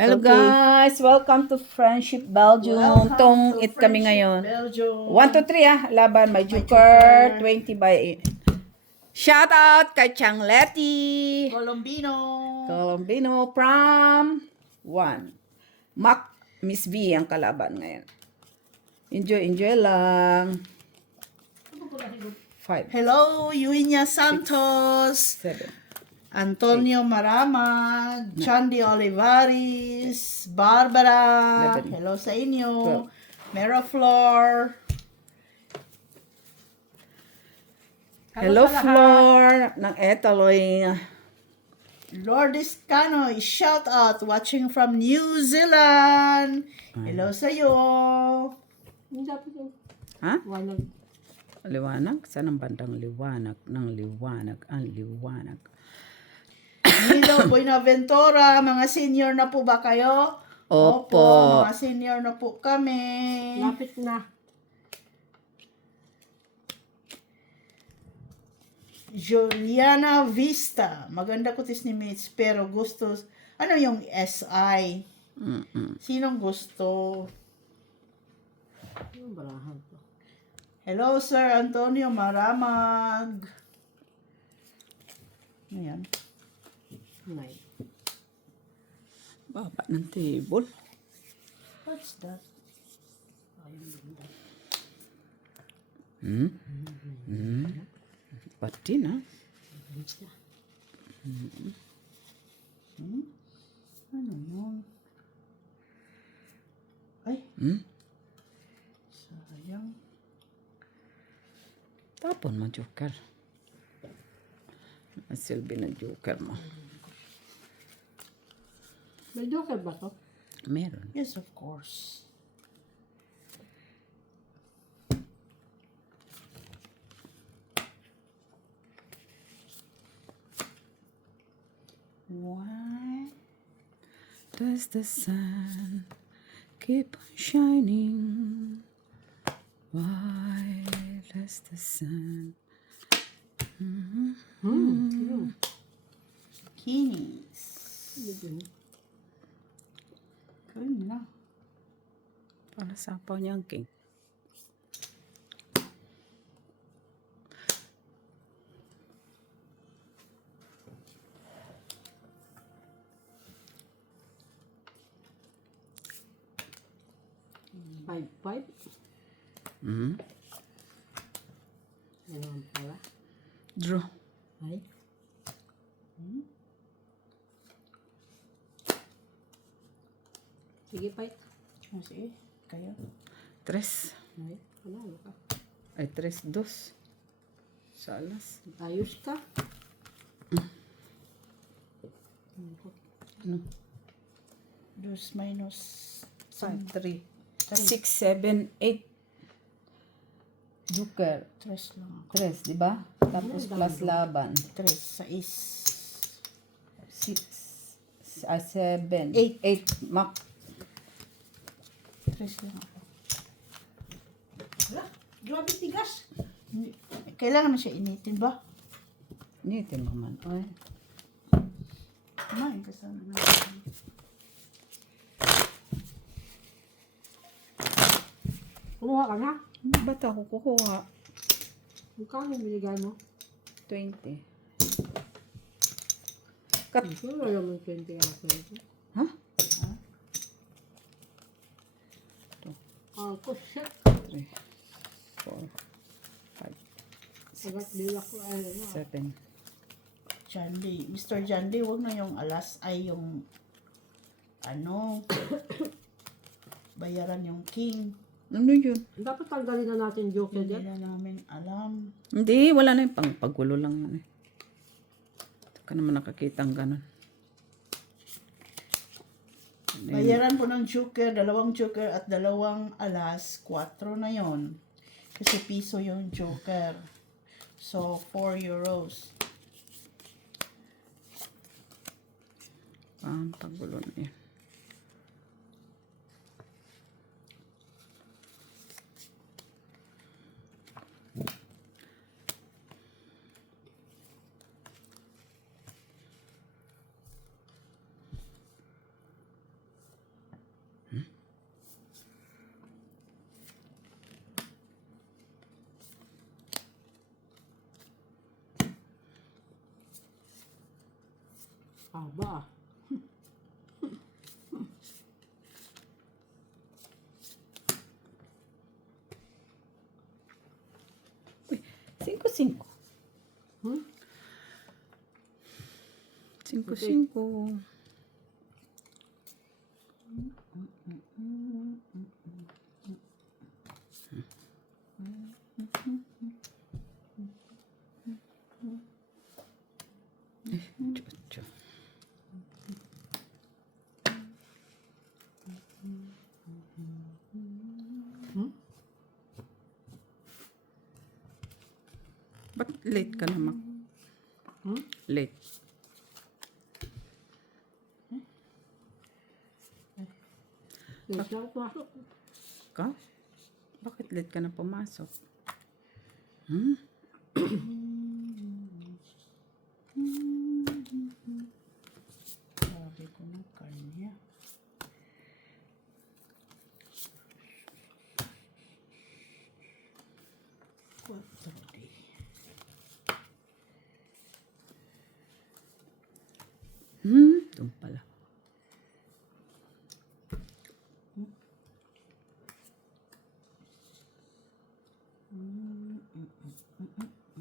Hello Okay. guys, welcome to Friendship Belgium. Welcome Tong to it kami Friendship ngayon. Belgium. 1 to 3 laban may Joker. Joker 20 by 8. Shout out kay Chang Letty. Colombino from 1. Mac Miss V ang kalaban ngayon. Enjoy lang. 5, Hello, Yuinya Santos, 7. Antonio Maramag, Chandy Olivares, Barbara. 11. Hello sa inyo. 12. Meraflor. Hello sa lahat. Flor ng Etaloy. Lourdes Canoy, shout out, watching from New Zealand. Hello sa iyo. Hindi dapat yung Ha? walang Liwanag? Saan ang bandang liwanag? Ng liwanag, ang liwanag. Nilo Buenaventura, mga senior na po ba kayo? Opo. Mga senior na po kami. lapit na. Juliana Vista, maganda ko tis ni Mitch, pero gusto, ano yung SI? Sinong gusto? Yung barahan ko. Hello, Sir Antonio Maramag. Ayan. Nay. Baba ng table. What's that? Pati na. Ano yun? Ay, sayang. Tapon mo, Joker. Ang silbi ng Joker mo. May joker ba to? Meron. Yes, of course. Why? Does the sun keep on shining? Why does the sun... Kinis. Hindi. Kaya na. Para sapaw niya ang king. Five. Mm-hmm. Ano ang pala? Draw. Ay. Sige, fight. Sige, kayo. 3. Ay, panalo ka. Ay, 3, 2. Salas. Ayos ka. Ano? 2 minus 5, 3. 6, 7, 8. Joker. 3 lang. 3, di ba? Tapos plus laban. 3, 6. 6, 7, 8. 8. Mac. 3 lang ako. Wala. Grabe tigas. Hindi. Kailangan na siya initin ba? Nitin mo man. Ay. Kumain ka sana na. Kumuha ka na. Ba't ako kukuha? Magkano binigay mo? 20. Kat. Wala naman 20 ang pwede. Ha? Ako, shit. 3, 4, 5, Sagat din ako. Ay, ano. 7. Jandy. Mr. Jandy, wag na yung alas ay yung ano bayaran yung king. Ano yun? Dapat tanggalin na natin joker Hindi dyan. na namin alam. Hindi, wala na yung pangpagulo lang yan eh. Hindi ka naman nakakita ang ganun. Bayaran po ng joker, 2 joker at 2 alas, 4 na yon. Kasi piso yung joker. So, 4 euros. Pangpagulo na yan. Aba. Uy, 5-5. Hmm? 5-5. Chucho. Ba't late ka naman? Hmm? Late. Yes, ako pumasok. Ka? Bakit late ka na pumasok? Hmm? Sabi ko na kanya. Quattro. Doon pala.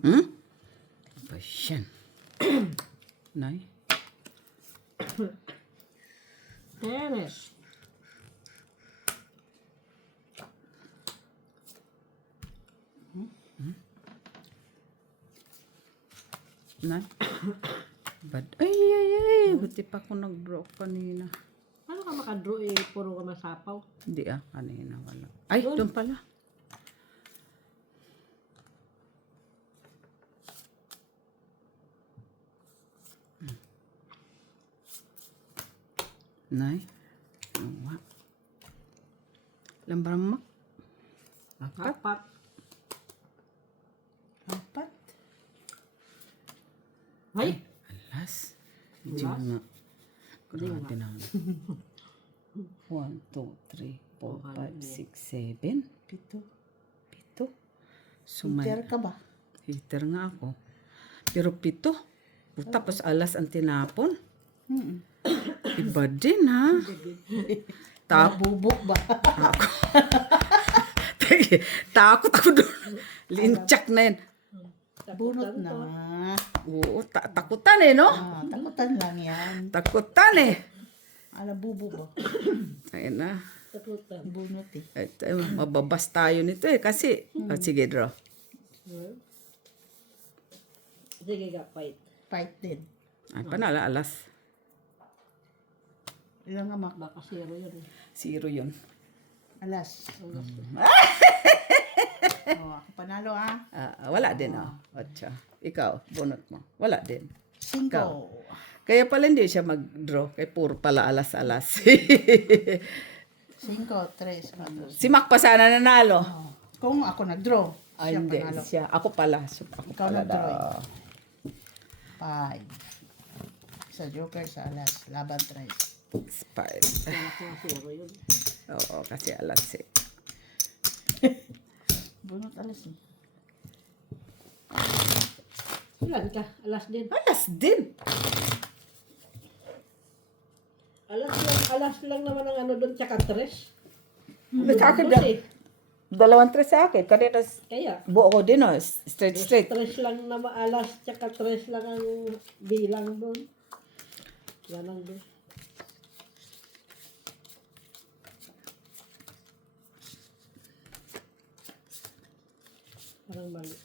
Hmm? Ba yan? Nay? Tennis. Nay? Bad. Ay. Buti pa ako nag-draw kanina. Ano ka makadraw eh? Puro ka masapaw. Hindi kanina wala. Ay, Doon. doon pala. Nay? Ano nga? Lambarang mak? Apat? Apat. Apat. Ay! Alas. Hindi Alas? nga. Hindi Grabe nga. na. 1, 2, 3, 4, 5, 6, 7. Pito. 7. Sumay. Peter ka ba? Heater nga ako. Pero 7. Tapos alas ang tinapon. Mm. Iba din ha. Bubok ba? Takot ako doon. Linchak na yun. Bunot na. Oo, takutan eh, no? Takutan lang yan. Takutan eh. Ala bubo ba? Ayun na. Takutan. Bunot eh. Ito, mababas tayo nito eh. Kasi, sige, draw. Sige ka, fight. Fight din. Ay, panala, alas. Ilang nga mak? Baka zero yun eh. 0 yun. Alas. Alas. Ako panalo ah. Wala din, oh. 8. Ikaw, bunot mo. Wala din. 5. Kaya pala hindi siya mag-draw. Kaya puro pala alas-alas. 5, 3, 4. Si Mac pa sana nanalo. Kung ako nag-draw, Ay, siya hindi. panalo. Siya. Ako pala. So, ako Ikaw pala nag-draw daw. 5. Sa joker sa alas. Laban 3. 5. Wala ko zero yun. Oo, kasi alas eh. Bunot alas eh. Ilan ka? Alas din. Alas din. Alas lang naman ang ano doon, tsaka tres. Sa akin, Dos eh. 2 3 sa akin. Kanina, Kaya, buo ko din, oh. Straight. tres lang naman alas, tsaka tres lang ang bilang doon. Yan ang doon. Parang mali.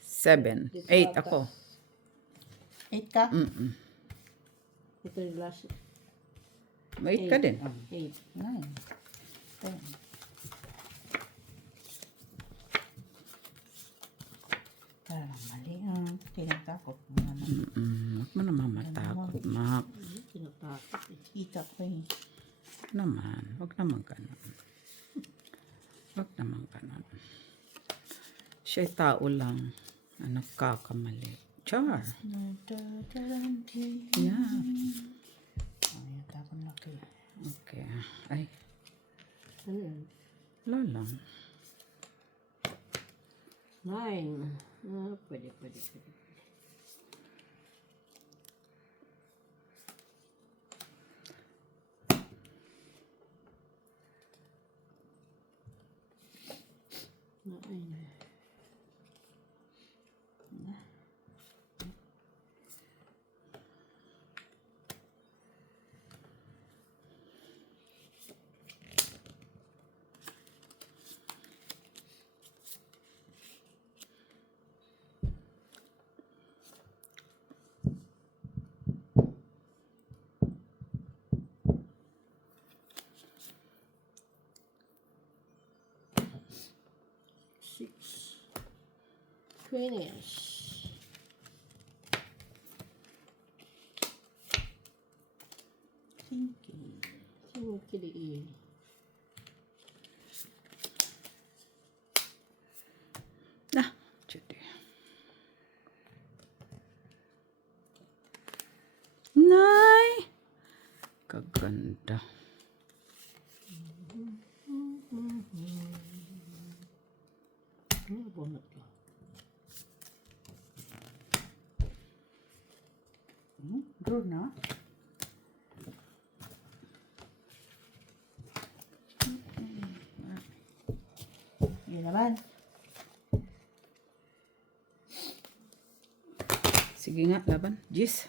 7. 8 ako. 8 ka? Ito yung last. May 8 ka din. 8. 9. 10. Parang mali ah. Tinatakot mo naman. Huwag mo naman matakot, Mac. Tinatakot eh. Kita ko eh. Naman. Huwag naman ganun. Huwag naman ganun. Siya'y tao lang na nagkakamali. Char. Yeah. Ay, tapon laki. Okay. Ay, Ano yan? wala lang. 9. Pwede. Finish. Thinking. Singkili. Nah, Judy. Nay! Kaganda. Ano bunot ko? Draw na. Yan naman. Sige nga, laban. Jis.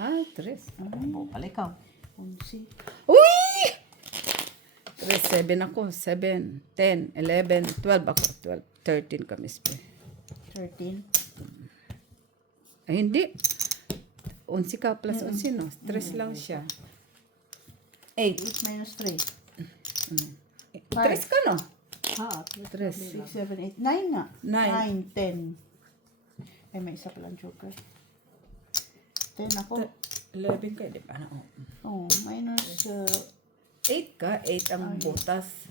Ah, tres. Oo, pala ikaw. 11. Uy! 3, 7 ako. 7, 10, 11, 12 ako. 12, 13 kami spray. 13. Ay, hindi. 11 ka plus 11, no? 3 lang siya. 8. 8 minus 3. 3 ka, no? Ah, 3. 6, 7, 8. 9 nga. Nine. 9, 10. Ay, may isa palang joker. 10 ako. 11 ka, di ba? Oh, minus 8 ka, 8 ang butas.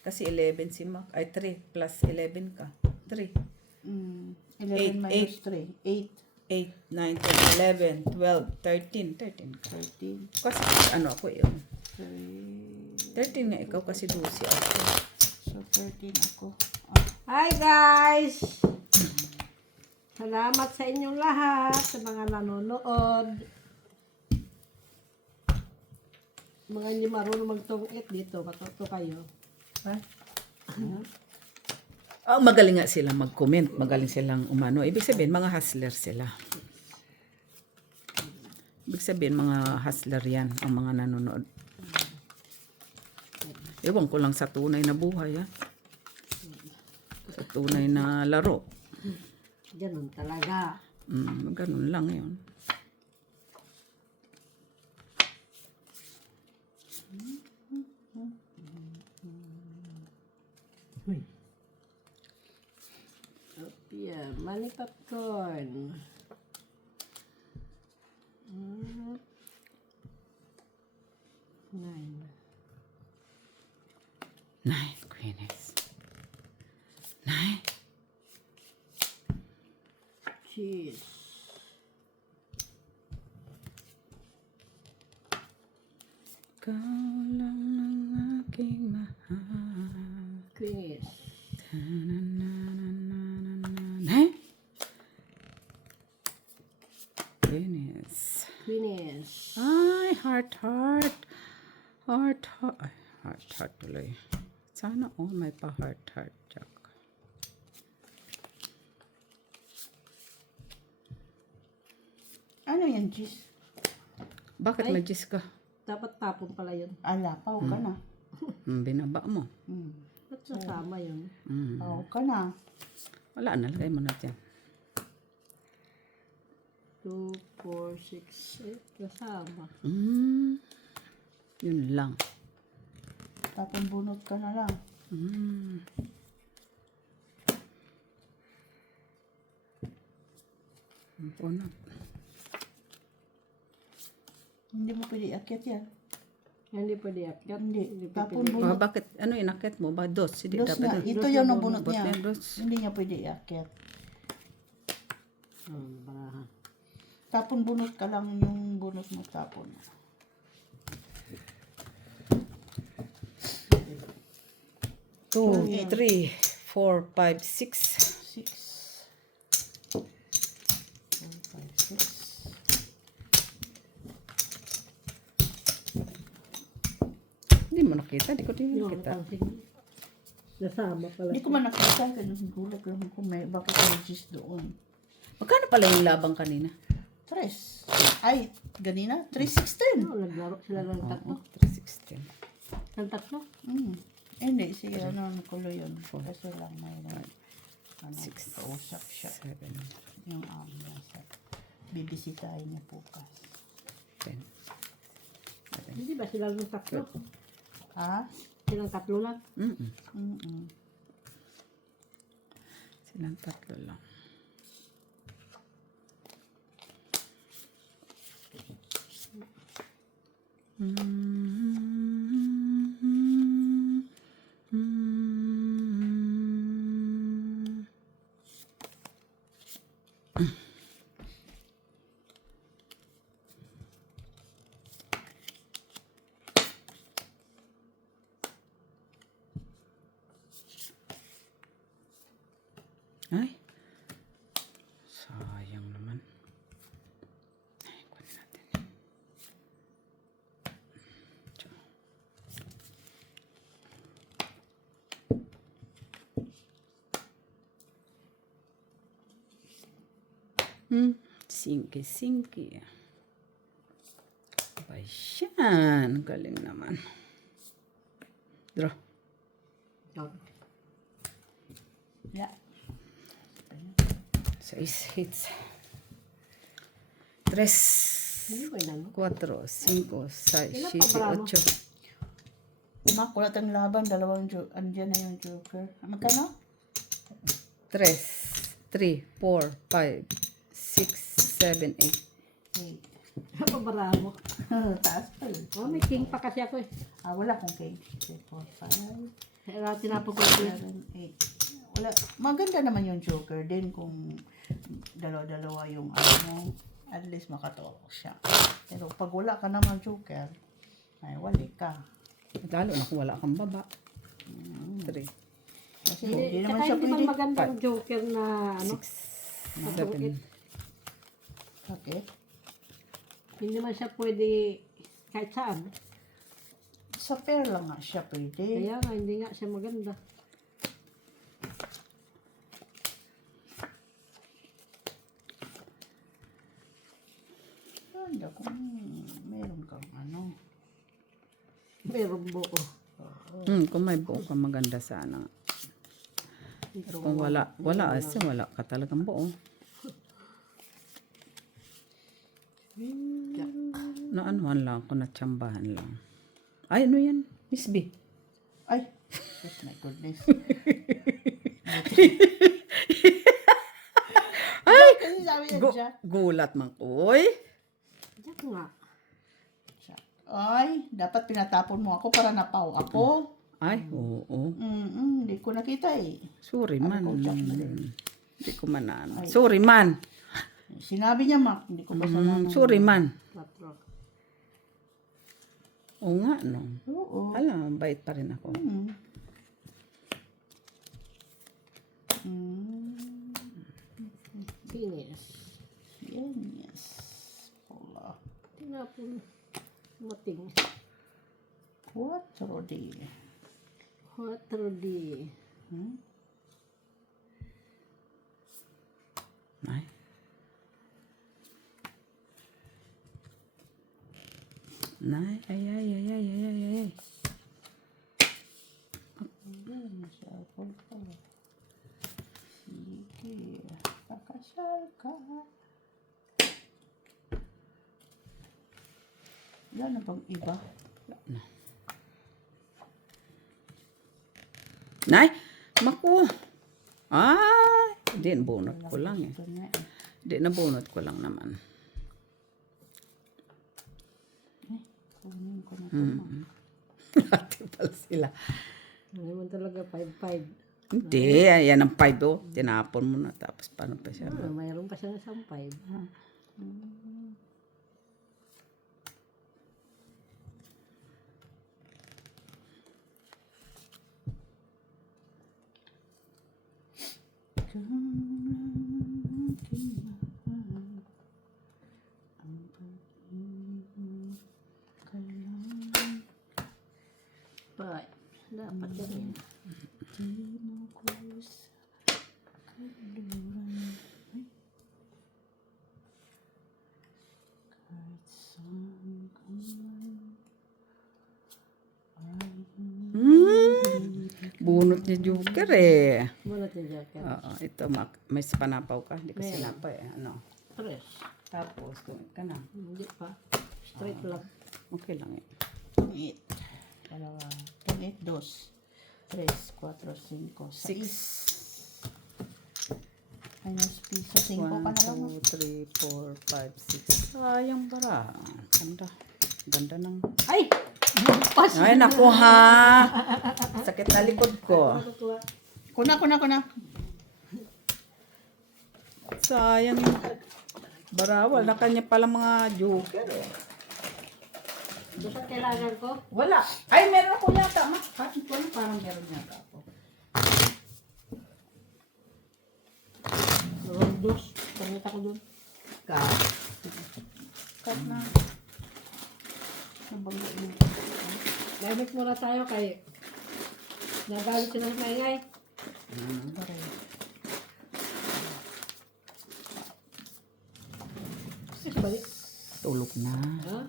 Kasi 11 si Mac. Ay, 3 plus 11 ka. 3. 11 Eight, minus 3. 8. 8, 9, 10, 11, 12, 13. 13 ka. 13. Kasi ano ako yun. 3. 13 nga ikaw kasi 12 ako. So, 13 ako. Hi guys! Salamat sa inyong lahat, sa mga nanonood. Mga hindi marunong magtungit dito, matuto kayo. Ha? Oh, magaling nga sila mag-comment. Magaling silang umano. Ibig sabihin, mga hustler sila. Ibig sabihin, mga hustler yan, ang mga nanonood. Ewan ko lang sa tunay na buhay, ha? Sa tunay na laro. Ganun talaga. Ganun lang yun. Yeah, money popcorn. Nine. 9, Queenies. 9. Cheese. Ikaw lang ang aking mahal. Queenies. Hey? Queenies. Queenies. Ay, heart. Ay, heart tuloy. Sana may pa-heart, Jack. Ano yan, Gis? Bakit may Diyos ka? Dapat tapon pala yun. Alapaw ka na. Binaba mo. Ba't nasama yun? Paw ka na. Wala na, lagay mo na dyan. 2, 4, 6, 8. Nasama. Yun lang. Tapon bunot ka na lang. Punot. Hindi mo pwede akyat yan. Hindi pwede akyat. Hindi. Tapon pwede. bunot. Bakit? Ano inakit mo? Ba? Dos. Hindi Dos dapat na. dos. Ito yung nabunot Ba't niya. may dos? Hindi niya pwede akyat. Barahan. Tapon bunot ka lang yung bunot mo tapon. Two, 3, 4, 5, 6. 6. 4, 5, 6. Hindi mo nakita. Hindi ko din Yung nakita. napansin. Nasama pala. Hindi ko man nakita. Kaya gulat lang ako bakit may Gis doon. Magkano pala yung labang kanina? 3. Ay, ganina? 316. Oo, naglaro sila ng tatlo. 316. Ng tatlo? Hindi, sige, ano ang kulo yun. Kasi lang may Six. kausap siya. 7, Yung nasa bibisitahin niya bukas. 10. Hindi ba sila ng tatlo? Ha? Silang tatlo lang? Mm-mm. Silang tatlo lang. Ay, sayang naman. Ay, kunin natin. Tiyo. Singki. Abay, siyan. Galing naman. Draw. Yeah. 6 hits. 3, Hindi ko inano. 4, 5, 6, Ilan 7, pa ba mo? 8. Makulat ang laban, andyan na yung joker. Magkano? 3, 4, 5, 6, 7, 8. Wait. Pabaramo. Taas pa yun. Oh, may king pa kasi ako eh. Wala kong cake. 3, 4, 5, Kaya tinapos ko ito. 7, 8. Wala. Maganda naman yung joker din kung dalawa-dalawa yung ano. At least makatulog siya. Pero pag wala ka naman joker, ay wali ka. Lalo na kung wala kang baba. 3, Kasi Hindi, hindi naman tsaka siya hindi pwede. bang magandang joker na ano? 6, 7. Okay. Hindi man siya pwede kahit saan. Sa pair lang nga siya pwede. Kaya nga, hindi nga siya maganda. Ganda kung meron kang ano. Meron buo. Kung may buo ka, maganda sana. Kung wala ka talagang buo. Naanuhan lang ako, natsambahan lang. Ay, ano yan? Miss B. Ay, oh my goodness. Ay! Kasi sabi niya siya. Gulat man ko. Uy! Diyak nga. Ay, dapat pinatapon mo ako para napaw ako. Ay, oo. Hindi ko nakita eh. Sorry man. ko, Jack na din. Hindi ko man ano. Sorry man. Sinabi niya, Mac, hindi ko kasalanan. Sorry man. 4. Oo nga, no. Oo. Alam, bait pa rin ako. Finish. Yes. Pula. Tinapon. Mating. 4D. 4D. Ay. Nay, ay. Sige. Pakasal ka. Wala na bang iba? Nay, maku. Ay, di nabunot ko lang eh. Ito nga eh. Di nabunot ko lang naman. Kunin ko na ito. Ate pala sila. Hindi mo talaga 5-5. Hindi, yan ang 5 oh. Tinapon mo na tapos paano pa siya? Mayroon pa siya ng isang 5. Five. Dapat yan. Bunot niya joker eh. Bunot yung jacket. Oo, ito may panapaw ka. Hindi ka sinapa eh. Ano? 3. Tapos, kung ka na. Hindi pa. Straight lang. Okay lang eh. 8. Dalawa. 8, 2. 3, 4, 5, 6. Minus piso. 5 ka 1, na lang. 2, 3, 4, 5, 6. Sayang bara. Ganda. Ganda ng... Ay! Pas! Ay, naku ha. Sakit na likod ko. Kuna. Sayang yung barawal na kanya pala mga joker eh. Ito sa kailangan ko. Wala. Ay, meron ako yata. Kahit ko lang parang meron yata ako. Rondos. Pangit ako dun. Cut na. Gamit muna tayo kay nagalit ko ng maingay. Kasi balik. Tulog na. Ha?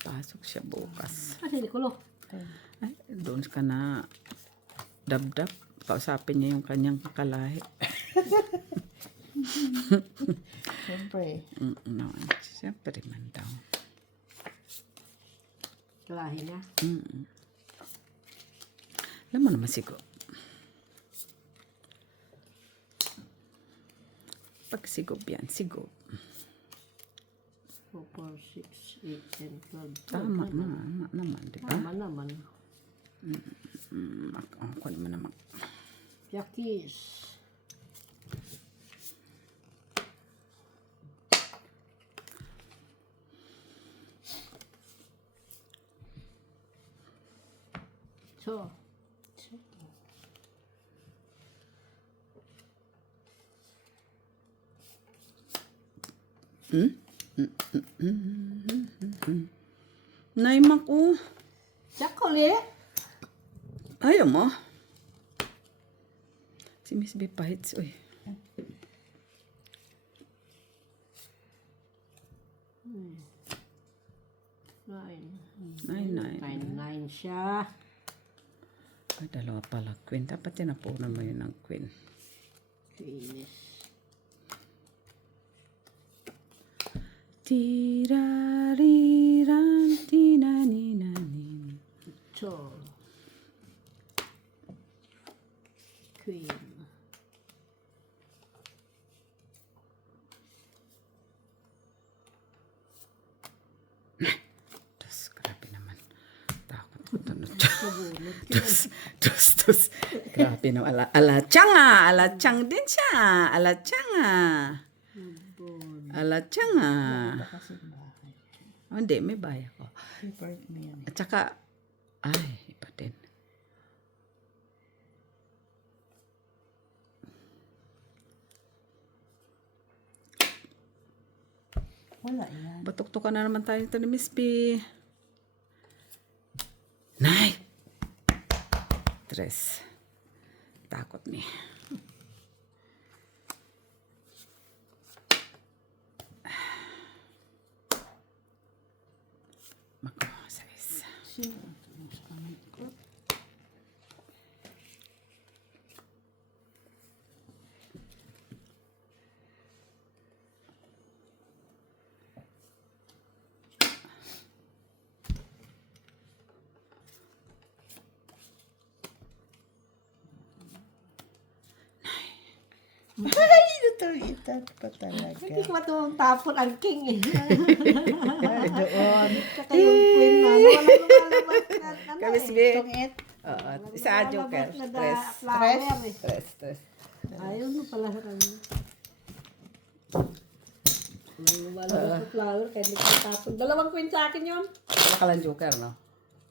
Pasok siya bukas. Kasi di kulo. Ay, doon ka na dab-dab. Kausapin niya yung kanyang kakalahi. Siyempre. No, siyempre man daw. Kalahin niya. Alam mo naman siguro. Pag sigob yan, sigob. 4, 6, 8, 10, 12. Tama naman, di ba? Tama naman. Ako naman naman. Yakis. So, Naimak ko. chocolate. Ayaw mo? Si Miss B pahits, uy. Nine siya. Ay, dalawa pala. Queen. Dapat tinapunan mo yun ng queen. Finish. Tirariran, tinaninanin. So, queen. Diyos, grabe naman. Takot ko tunod. Diyos. Grabe naman. Alatsang din siya. Alatsang. Kasi bahay. Oh, hindi, may bahay ako. Favorite mo yan. At saka, ay, iba din. Wala yan. Batuktukan na naman tayo ito ni Miss B. Nay! Tres. Takot ni. Mako, sais. Ay, natalitan pa talaga. Hindi ko matulong tapon ang king eh. Ay, doon. Tsaka yung queen na. Wala lumalabas na ano Kami eh. sige. Itong it. Oo, isa joker. Lumalabas na Tres. flower eh. Tres. Ayun mo pala sa kanya. Lumalabas na flower kaya hindi ko tapon. 2 queen sa akin yun. Wala ka lang joker, no?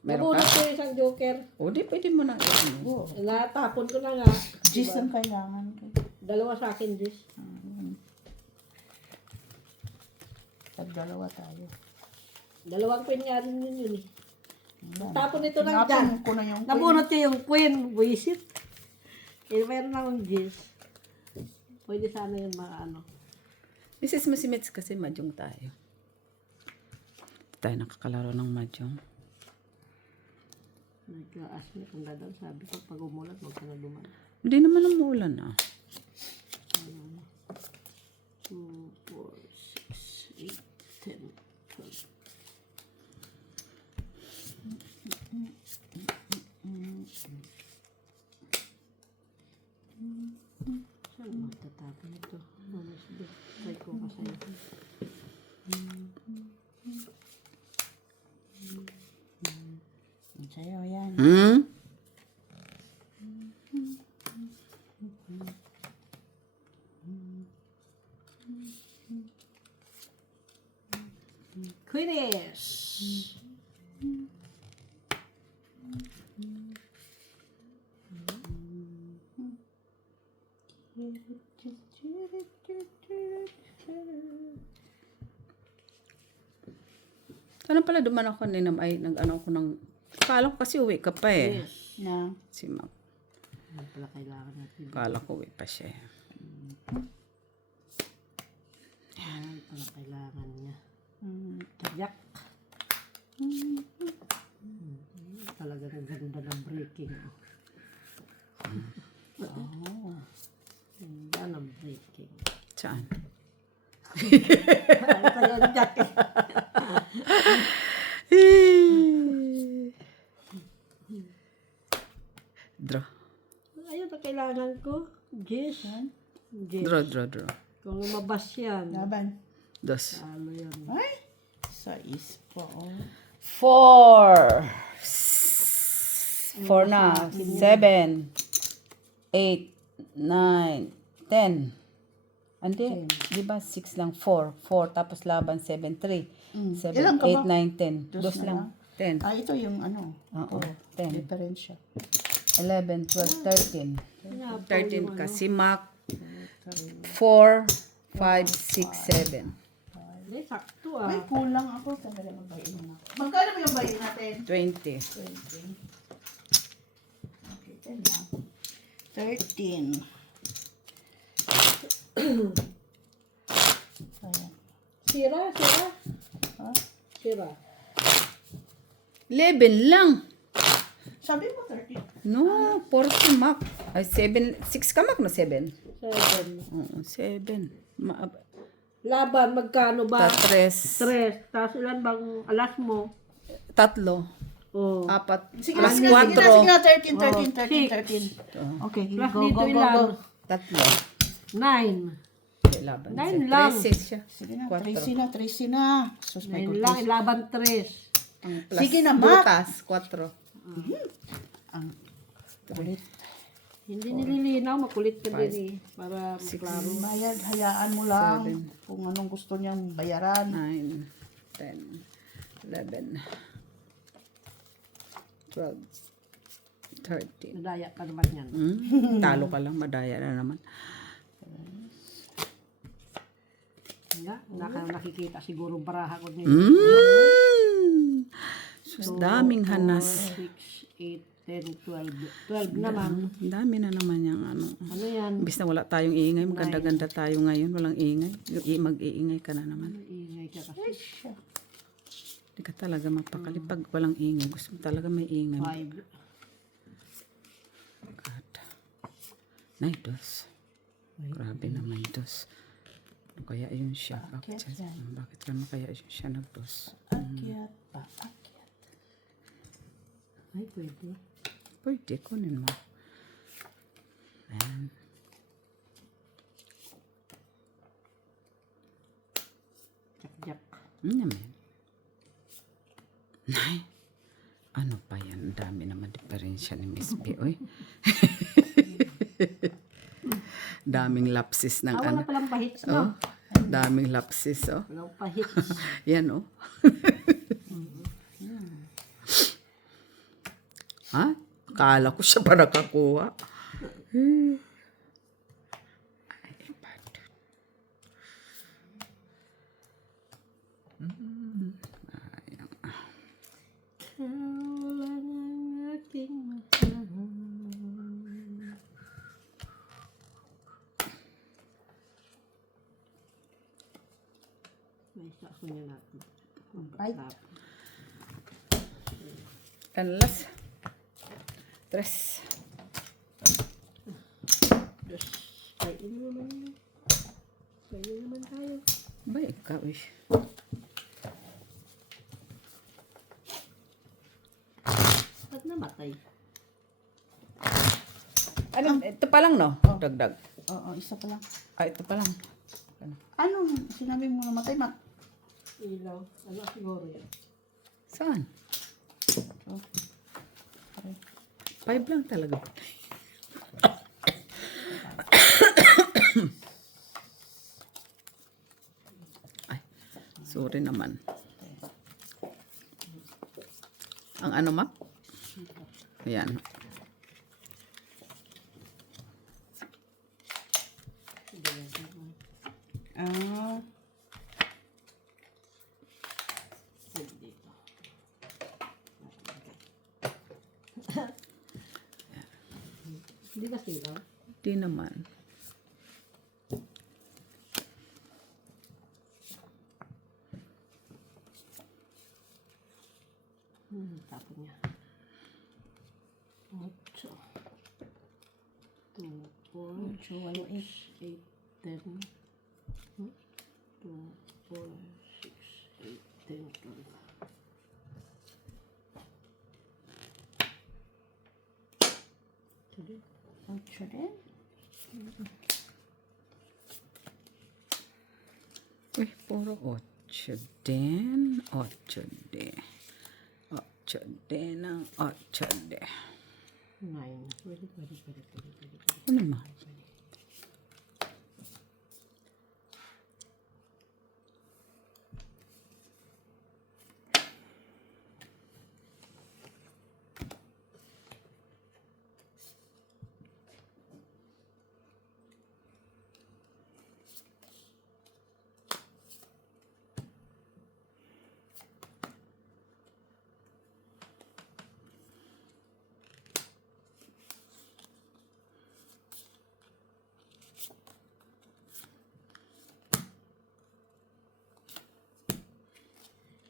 Meron Nabunot ka? ko yung isang joker. O, di pwede mo nang ano. Natapon ko na nga. Gis ang kailangan ko. 2 sa akin, Jis. Tag-dalawa tayo. 2 queen nga rin yun eh. Tapon ito ng dyan. Tinapon ko na yung queen. Nabunot niya yung queen. Buisit. Eh, meron akong Jis. Pwede sana yun ano. Mrs. mo si Mitz kasi mahjong tayo. Tayo nakakalaro ng mahjong. Nagka-asmi kung dadal. Sabi ko, pag umulat, huwag ka na duman. Hindi naman umuulan ah. 2, 4, 6, 8, 10, 12. Saan mo ito? Queenies. Sana pala duman ako ni ay nag-ano ako ng, kala ko kasi uwi ka pa eh. Yes. Na. Si Mac, Ano pala kailangan natin? kala ko uwi pa siya. Ano pala kailangan niya? Mm. Tayak. Talagang ganda ng breaking. Oh. Ganda ng breaking. Saan? Ano kaya ang jacket? Draw. Ayun na kailangan ko. Yes. Yes. Draw. Kung lumabas yan. Laban. Dos. Ano yan? Ay. Sais pa, oh. 4. 4 na. 7. 8. 9. 10. Hindi. Di ba 6 lang? 4. 4. Tapos laban 7. 3. 7, Ilan ka ba? 8, 9, 10. Dos Dos na lang. 10. Ah, ito yung ano. Oo. Ito. 10. Diferensya. 11, 12, 13. Pinapaw 13 yung ka. ano. Si Mac. 4, 5, 6, 7. Hindi, sakto Ay, ah. kulang ako. Sandali, magbayin na. Magkano ba yung bayin natin? 20. 20. Okay, 10 na. 13. Ayan. Sira. Ha? Sira. 11 lang. Sabi mo 13. No, 40 Mac. Ay, 7. 6 ka Mac na 7. 7. Oo, 7. Laban, magkano ba? 3. 3. Tapos ilan bang alas mo? 3. Oh. 4. Sige Plus na, 4. 13. Okay, Plus go, dito go, go, ilan? go. 3. 9. Laban. 9 lang. 13 siya. Sige na, 4. 13 na. Sus, my 9 lang. goodness. Laban 3. Ang plus Sige na, Mac. butas, 4. Ang ulit. Hindi nililinaw. Makulit ka din eh. Para maklaro. Bayad, hayaan mo lang 7. kung anong gusto niyang bayaran. 9, 10, 11, 12, 13. Nadaya ka naman yan. Talo ka lang, madaya na naman. Nga, nakikita siguro baraha ko nito. Sus, daming hanas. 6, 8, 10, 12. 12 naman. Ang dami na naman yung ano. Ano yan? Imbis na wala tayong iingay, maganda-ganda tayo ngayon, walang ingay. Mag-iingay ka na naman. Ingay ka kasi. Hindi ka talaga mapakali pag walang ingay. Gusto mo talaga may ingay. 5. God. Nay, dos. Grabe naman, dos. Ano kaya yun siya? Bakit siya? Bakit naman kaya siya nagdos? Akyat pa, akyat. Ay, pwede. Pwede, kunin mo. Ayan. Jack-jack. Naman. Nay, ano pa yan? Ang dami naman diferensya ni Miss B. Oy. Daming lapsis ng Wala ano. palang pahits, Oh, no? daming lapsis, oh. Walang pahits. Yan, oh. Ha? Kala ko siya pa nakakuha. Ay, bad. Wala ng aking mahal. May isa ako niya natin. Right. Kanlas. Tres. Diyos, kainin naman yun. Kainin naman tayo. Ba, ikaw eh. Ba't namatay? Ano, ito pa lang, no? Dagdag. Oo, isa pa lang. Ah, ito pa lang. Ano, sinabi mo namatay, Mac? Ilaw. Ano siguro yan? Saan? 5 lang talaga. Ay, sorry naman. Ang ano, ma? Ayan. Ah, Hindi ba sila? Di naman. Tapon niya. 8. 2, 4, 8, 10. 2, 4, 6, 8, 10, 12. Sige. 8 din. Uy, puro 8 din. 8 din. 8 din ang 8 din. 9. Pwede. Ano ma?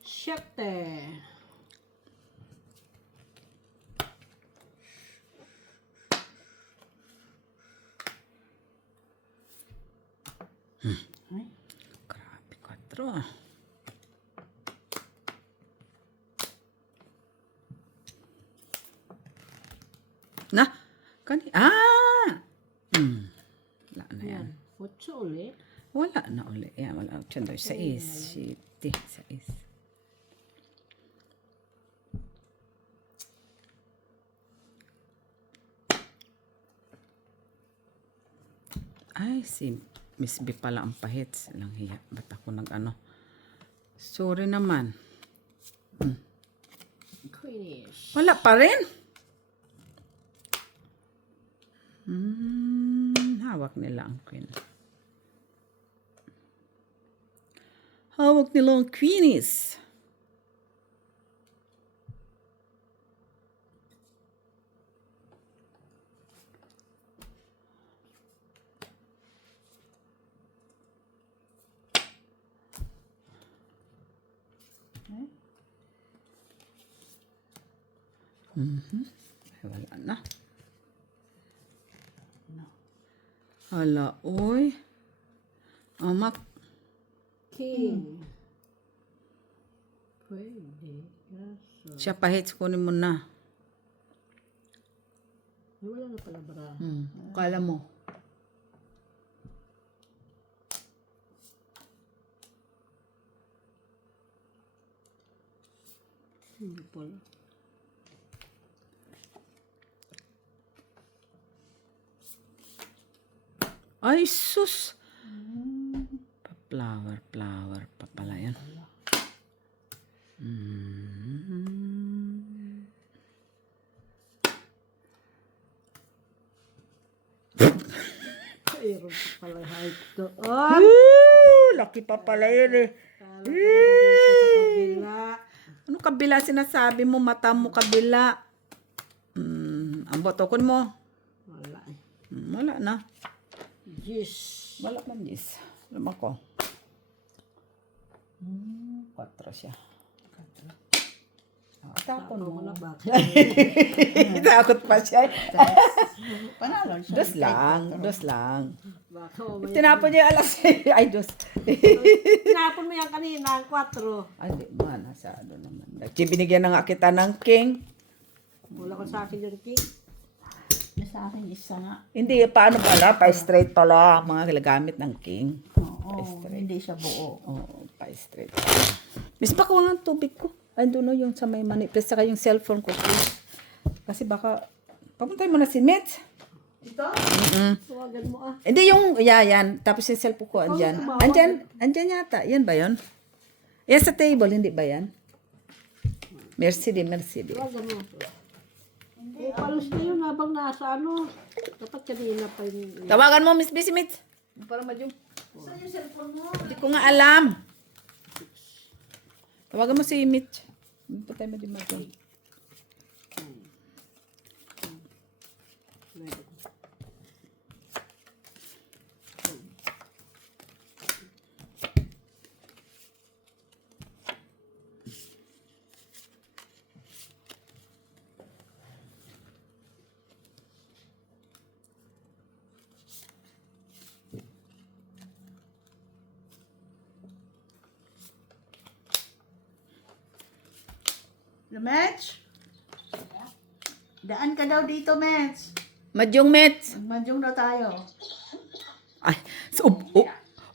Siyete. Ay, Grabe, 4. Na, Wala na yan. 8 ulit. Wala na uli. Yan, wala. 8, 2, 6, 7, 6. Ay, si Miss B pala ang pahit. Silang hiya. Ba't ako nag-ano? Sorry naman. Queenish. Wala pa rin. Hawak nila ang queen. Hawak nila ang queenies. Ay, wala na. Hala, oy. Amak. King. Pwede. Kaso. Siya pahit, kunin mo na. Wala na pala bra. Kala mo. Hindi pala. Ay, sus. Flower pa pala yan. Mayroon pa pala height to. Laki pa pala yun eh. Kabila. Ano kabila sinasabi mo? Mata mo kabila. Ang botokon mo. Wala eh. Wala na. Yes. Wala man, yes. Alam ako. 4 siya. Tapon mo. Wala bakit? Takot pa siya. panalo siya. Dos lang. Baka mamaya. Tinapon niya yung alas. Ay, dos. Tinapon mo yan kanina, ang 4. Ay, di ba? Nasa ano naman. Binigyan na nga kita ng king. Wala ko sa akin yung king. May sa akin isa nga. Hindi, paano pala? Pa-straight pala. Mga gamit ng king. Oo, hindi siya buo. Oo, pa-straight. Miss, baka nga ang tubig ko. I don't know yung sa may manipis. Saka yung cellphone ko, please. Kasi baka, papuntay mo na si Mitch. Ito? Tawagan mo ah. Hindi yung, yan. Tapos yung cellphone ko, andyan. Andyan yata. Yan ba yun? Yan sa table, hindi ba yan? Merci di, merci di. Tawagan mo. Upalos na yun habang nasa ano. Dapat kanina pa yun. Tawagan mo, Miss Busy Mitch. Para madyong. Saan yung cellphone mo? Hindi ko nga alam. Tawagan mo si Mitch. Hindi pa tayo madyong. Mitch? Daan ka daw dito, Mitch. Madyong Mitch. Magmanjong daw tayo. Ay,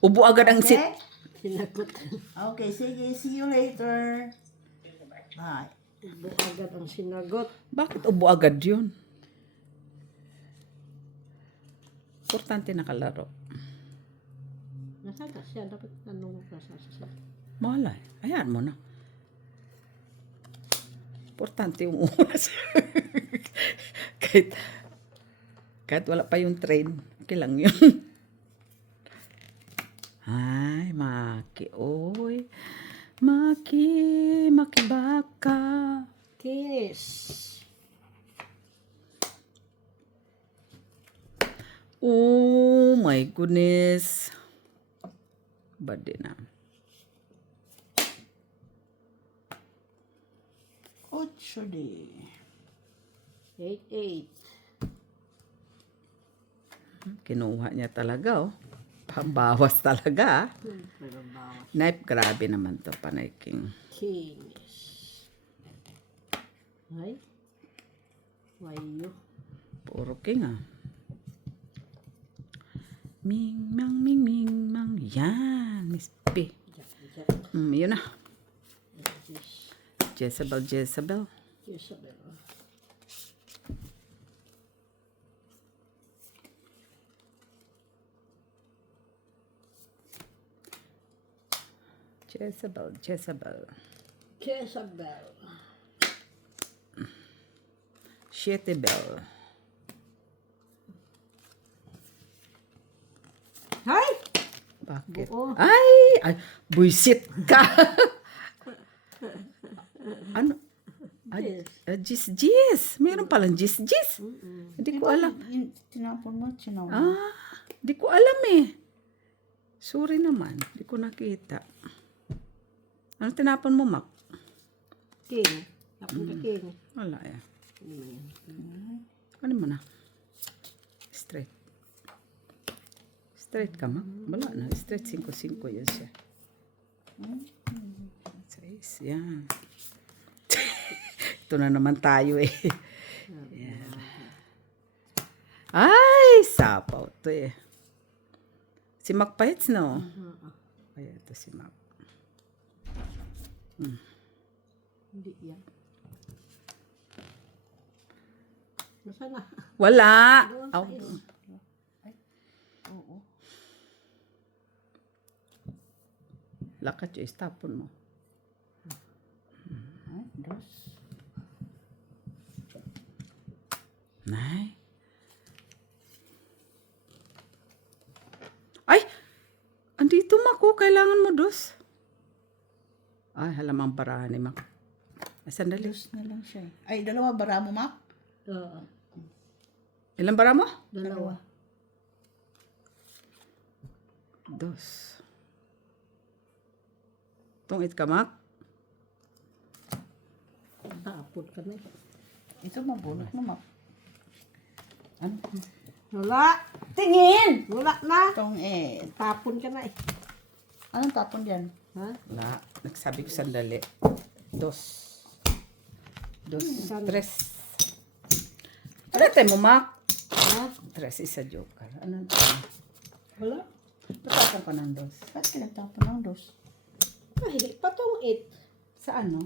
ubo agad ang sit. Okay? Sinagot. Okay, sige. See you later. Bye. Ibo agad ang sinagot. Bakit ubo agad yun? Importante nakalaro. Nasaga siya. Dapat tanong ka sa siya. Malay. Ayan mo na. Importante yung oras. kahit wala pa yung train, okay lang yun. Ay, Maki. Oy. Maki baka. Kiss. Oh my goodness. Bade na. 8 di. 8-8. Kinuha niya talaga, oh. Pambawas talaga, ah. Pero bawas. Knife, grabe naman to, Panay King. Kings. Ay. Wayo. Puro king, ah. Ming, mang, ming, ming, mang. Yan, Miss P. Jack. Yun na. Yes. Jezebel. Isabel. Jezebel. Jezebel. Shetibel. Hay! Bakit? Buo. Ay, buisit ka. Ano? Jis. Meron palang jis. Hindi ko alam. Tinapon mo, sinawin. Di ko alam eh. Sorry naman. Di ko nakita. Ano tinapon mo, Mac? King. Tapos ka king. Wala eh. Ano mo yan? Ano mo na? Straight. Straight ka, Mac? Wala na. Straight 5-5 yan siya. 6. Yan. Ito na naman tayo eh. Yan. Ay, sapaw to eh. Si Mac Pahits, no? Ay, ito si Mac. Hindi yan. Nasaan na? Wala. Doon Aw. sa is. Oo. Lakat yung istapon mo. Ay, 2. Nay. Ay! Andito, Mac, oh. Kailangan mo dos. Ay, halamang barahan ni Mac. Ay, sandali. 2 na lang siya. Ay, 2 bara mo, Mac? Oo. Ilang bara mo? 2. Dos. Tungit ka, Mac. Tapon ka na eh. Ito mabunot mo, Mac. Ano? Wala. Tingin! Wala na. Itong Tapon ka na eh. anong tapon dyan? Ha? Wala. Nagsabi ko sandali. Dos. Saan? Tres. Ano tayo mo, Mac? Ha? Tres isa joker. Ano? Wala. Patapon ka ng dos. Ba't ka nagtapon ng 2? Ay, patong 8. Sa ano?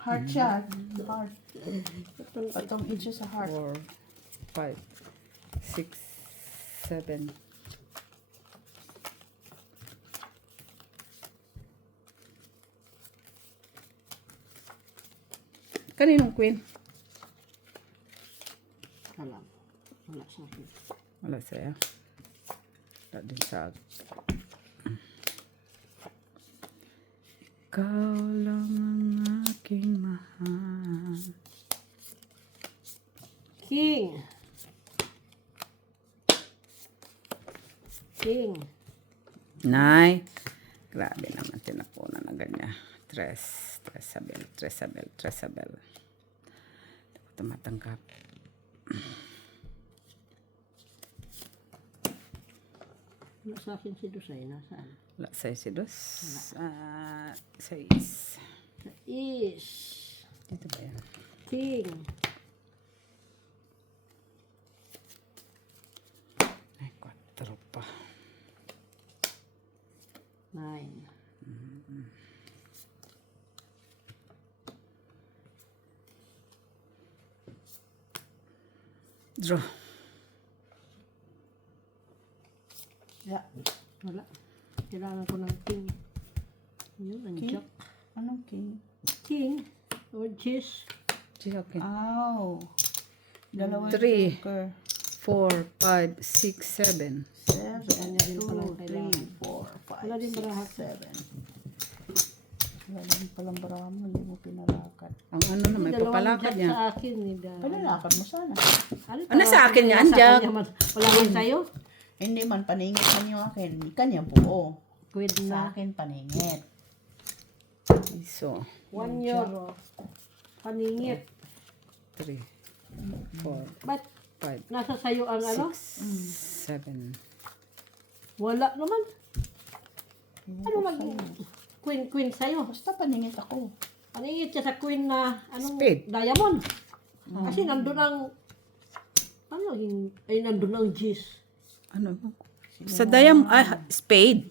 Heart siya. Heart. Patong 8 siya sa heart. 4, 5, 6, 7. Kaninong queen? Alam. Wala sa akin. Wala sa'yo. Wala din sa akin. Ikaw lang ang aking mahal. King. King. Nay. Grabe naman tinapunan na ganyan. Tresabel. Hindi ko tumatanggap. Wala sa akin si Dusay. Nasaan? Wala sa'yo si Dos. Sa Is. Dito ba yan? King. Ay, 4 pa. 9. Draw. Yeah. Wala. Kailangan ko ng king. Yun, ang King? jack. Anong king? King. Or cheese. Okay. Ow. Dalawa 3, joker. 4, 5, 6, 7. 7, Kanya din pala 2, 3, kailangan. 4, 5, Wala din 6, baraha. 7. Wala din palang baraha mo, hindi mo pinalakat. Ang ano na, may Dalawang papalakad jack niya. sa akin. Palalakad mo sana. Ano sa akin yan, Jack? Wala man sa'yo? Hindi man, paningit man yung akin. Kanya buo. Pwede Sa na. akin, paningit. So, 1 euro. Paningit. 3, 4, Ba't 5, nasa sa'yo ang ano? 6, 7. Wala naman. Ano mag queen sa'yo? Basta paningit ako. Paningit siya sa queen na anong Spade. diamond. Kasi nandun ang nandun ang G's. Ano? Sa spade.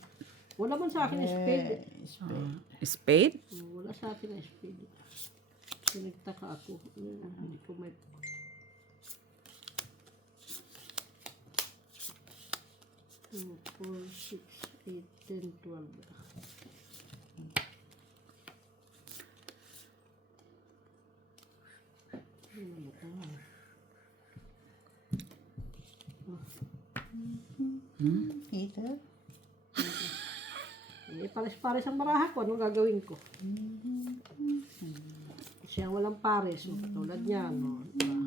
Wala man sa akin spade. Spade? Wala sa akin ang spade. Sinigtaka ako. Hindi ko may... Two, 4, 6, 8, 10, 12. Heater? Pares-pares ang baraha ko. Anong gagawin ko? Siya walang pares. Tulad niya, no? Diba?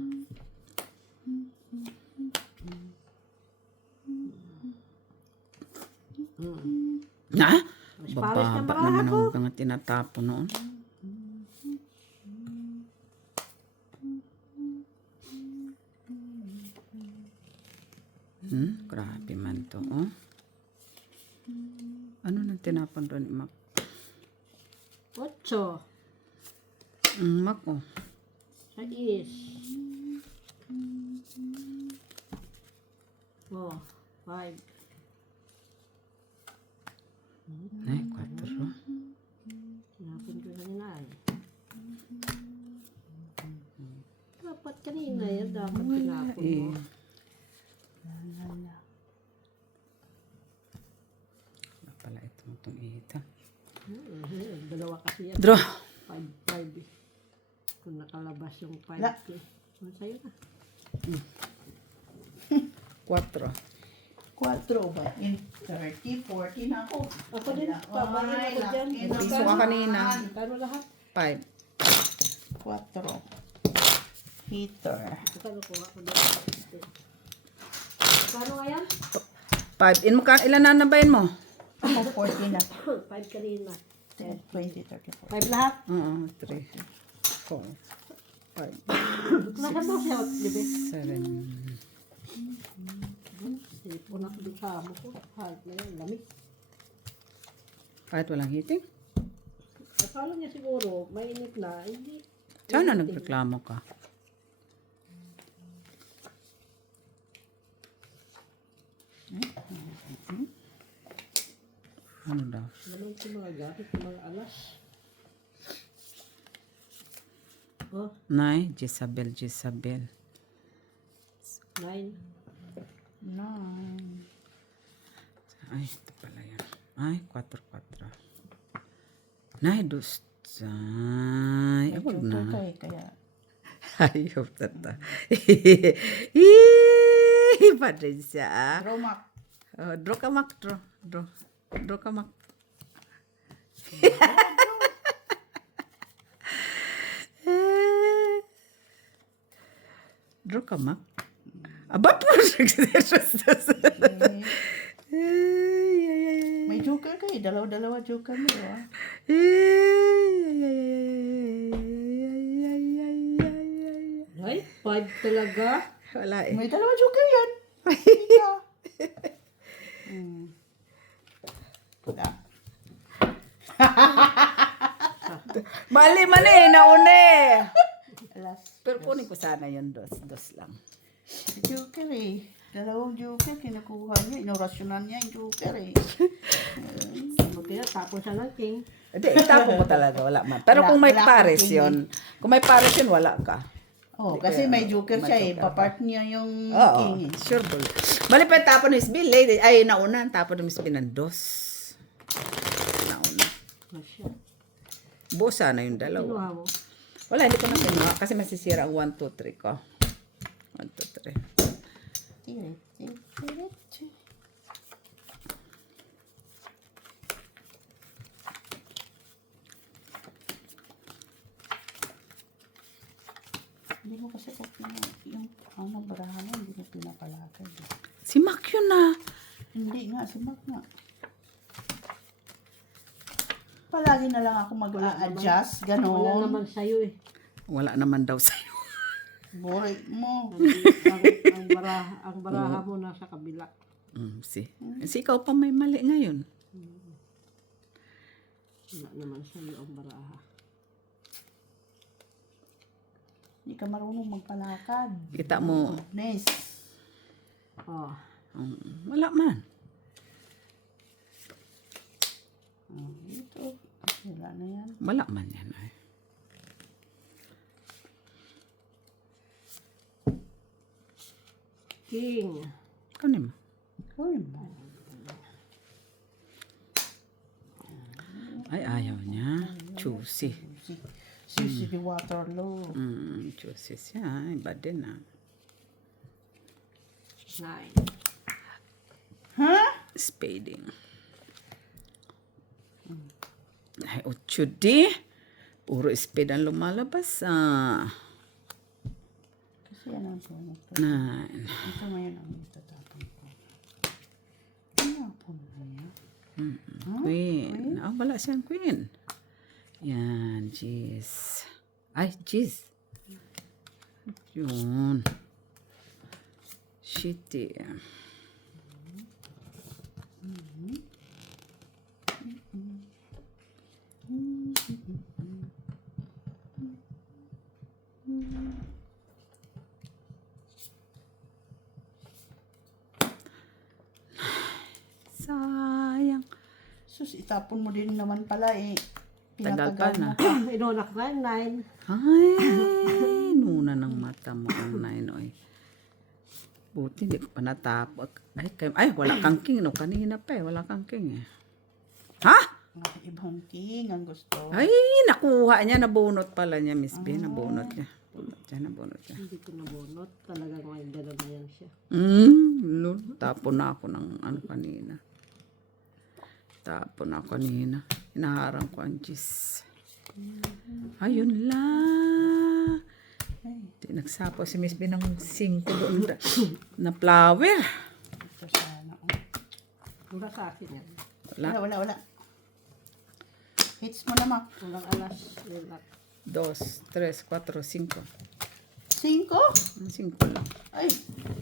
Na? Pares ng Bababa baraha naman ko. ang mga tinatapo noon. Grabe man to, oh. Ano nang tinapon doon, Mac? 8. Mac, oh. Sa is. Oh, 5. Ay, 4. Tinapon ko kanina eh. Dapat kanina yan. Dapat tinapon mo. Wala pala itong ita. Dalawa kasi yan. Draw. 5 eh. Kung nakalabas yung 5 La. ko. Sa'yo na. 4. 4 ba? In 30, 40 na ako. Ako din. Pabahin ako dyan. May piso ka kanina. Kano lahat? 5. 4. Heater. Kano kuha ko dyan? Kano nga yan? 5. Ilan na nabayan mo? Ako 40 na. 5 kanina. 20, 34. 5 lahat? Oo, 3, 4, 5, Nasa mo siya, libe? 7. Sipon ako din sa amo ko. Hard na yan, lamig. Kahit walang heating? Akala niya siguro, mainit na, hindi. Sana nagreklamo ka. Ano daw? Naman ko mga gamit, mga alas. Oh, Nay, Jezabel. 9. 9. Ay, ito pala yan. Ay, 4. Nay, Ay, May wag joker na. ka eh, kaya. Ayop tata. Iba din siya. Ah. Draw Mac. Draw ka, Mak. Draw. Draw ka, Mak. Draw ka, Mak. Abat mo. May joker ka eh. Dalawa-dalawa joker mo ah. Ay, 5 talaga. Wala eh. May dalawa joker yan. Ika. Wala. Mali man eh, nauna eh. Alas. Pero kunin ko sana yun, dos lang. Joker eh. Dalawang joker kinukuha niya. Inorasyonan niya yung joker eh. Buti na, tapos siya ng king. Hindi, itapo mo talaga, wala man. Pero kung may Wala pares kang yun, kung may pares yun, wala ka. Oh, kasi may joker may siya eh. joker. Papart niya yung Oo, king eh. sure bull. Mali pa yung tapo ni Miss Bill, lady. Ay, nauna, ang tapo ni Miss Bill ng dos. Nauna. Masya. Buo sana yung Kinuha dalawa. mo. Wala, hindi ko na kinuha kasi masisira ang 1, 2, 3 ko. 1, 2, 3. Tire, tire, tire, tire. Hindi mo kasi yung barahan mo, hindi mo pinapalakad. Eh. Si Mac yun na. Hindi nga, si Mac nga. Palagi na lang ako mag-a-adjust, Wala gano'n. naman sa'yo eh. Wala naman daw sa'yo. Boy mo. Ang baraha mo nasa kabila. Si ikaw pa may mali ngayon. Wala naman sa'yo ang baraha. Hindi ka marunong magpalakad. Kita mo, Goodness. Oh. wala man. Ito. Wala na yan. Wala man yan. Ay. King. Kunin mo. Uy, mo. Ay, ayaw niya. Choosy. Si Waterloo. Choosy siya. Iba din ah. 9. Ha? Spading. Ay, 8 di. Puro spade ang lumalabas ah. Kasi yan ang puno. 9. Ito ngayon ang itatapon ko. Tinapon mo yan. Queen. Ah, wala siyang queen. Yan, jeez. Ay, jeez. Yun. Shitty. Sayang. Sus, itapon mo din naman pala eh. Tagal pa Pinatagal na. mo. Inunak ko yung 9. Ay, nuna ng mata mo ang 9, oy. Buti, hindi ko pa natapos. Ay, wala kang king, no? Kanina pa eh, wala kang king eh. Ha? Mga ibang king ang gusto. Ay, nakuha niya, nabunot pala niya, Miss B, nabunot niya. Nabunot niya. Hindi ko nabunot. Talagang may gano'n na yan siya. Lord, tapon na ako ng ano kanina. Tapon na ako kanina. Hinaharang ko ang cheese. Ayun lang. Nagsapo si Miss B ng 5 doon na flower. Ito sana. Oh. Mura sa akin yan. Wala. Hits mo na, Mac. Walang alas. Wala. 2, 3, 4, 5. 5? 5 lang. Ay,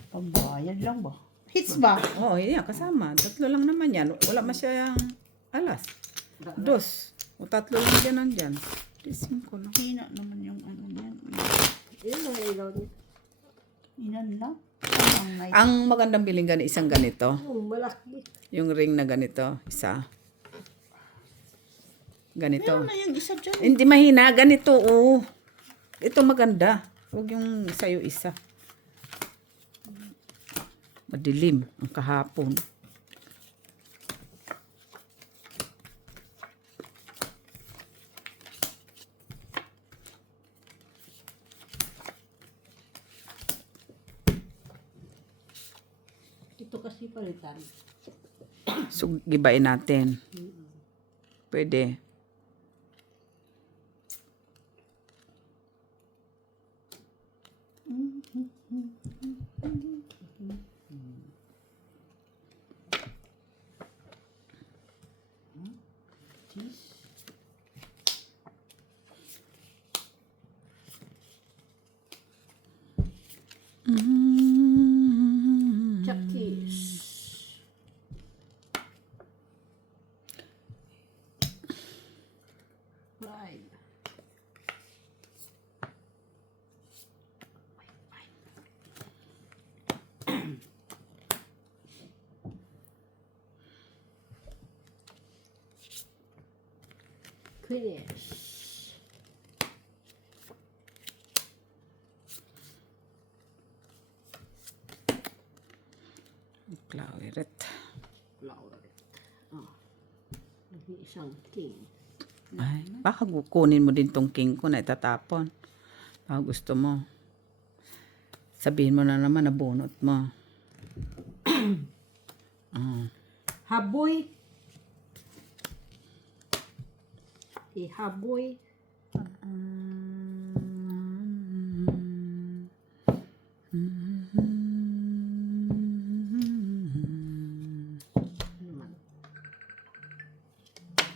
pambayad lang ba? Hits ba? Oo, yan, kasama. 3 lang naman yan. Wala masyayang alas. 2. O 3 lang dyan nandyan. 5 lang. Hina naman yung ano niyan. Yun ang ilaw niya. Inan lang. Ang night. Ang magandang biling isang ganito. Malaki. Yung ring na ganito, isa. Ganito. Meron na yung isa dyan. Hindi mahina, ganito, oh. Ito maganda. Huwag yung sa'yo isa. Madilim ang kahapon. kasi palitan. So, gibain natin. Pwede. This. Chakis. Right. Finish. Claret. Flower. Oh. Isang king. Ay, baka kunin mo din tong king ko na itatapon. Baka gusto mo. Sabihin mo na naman na bunot mo. Haboy. Ihaboy.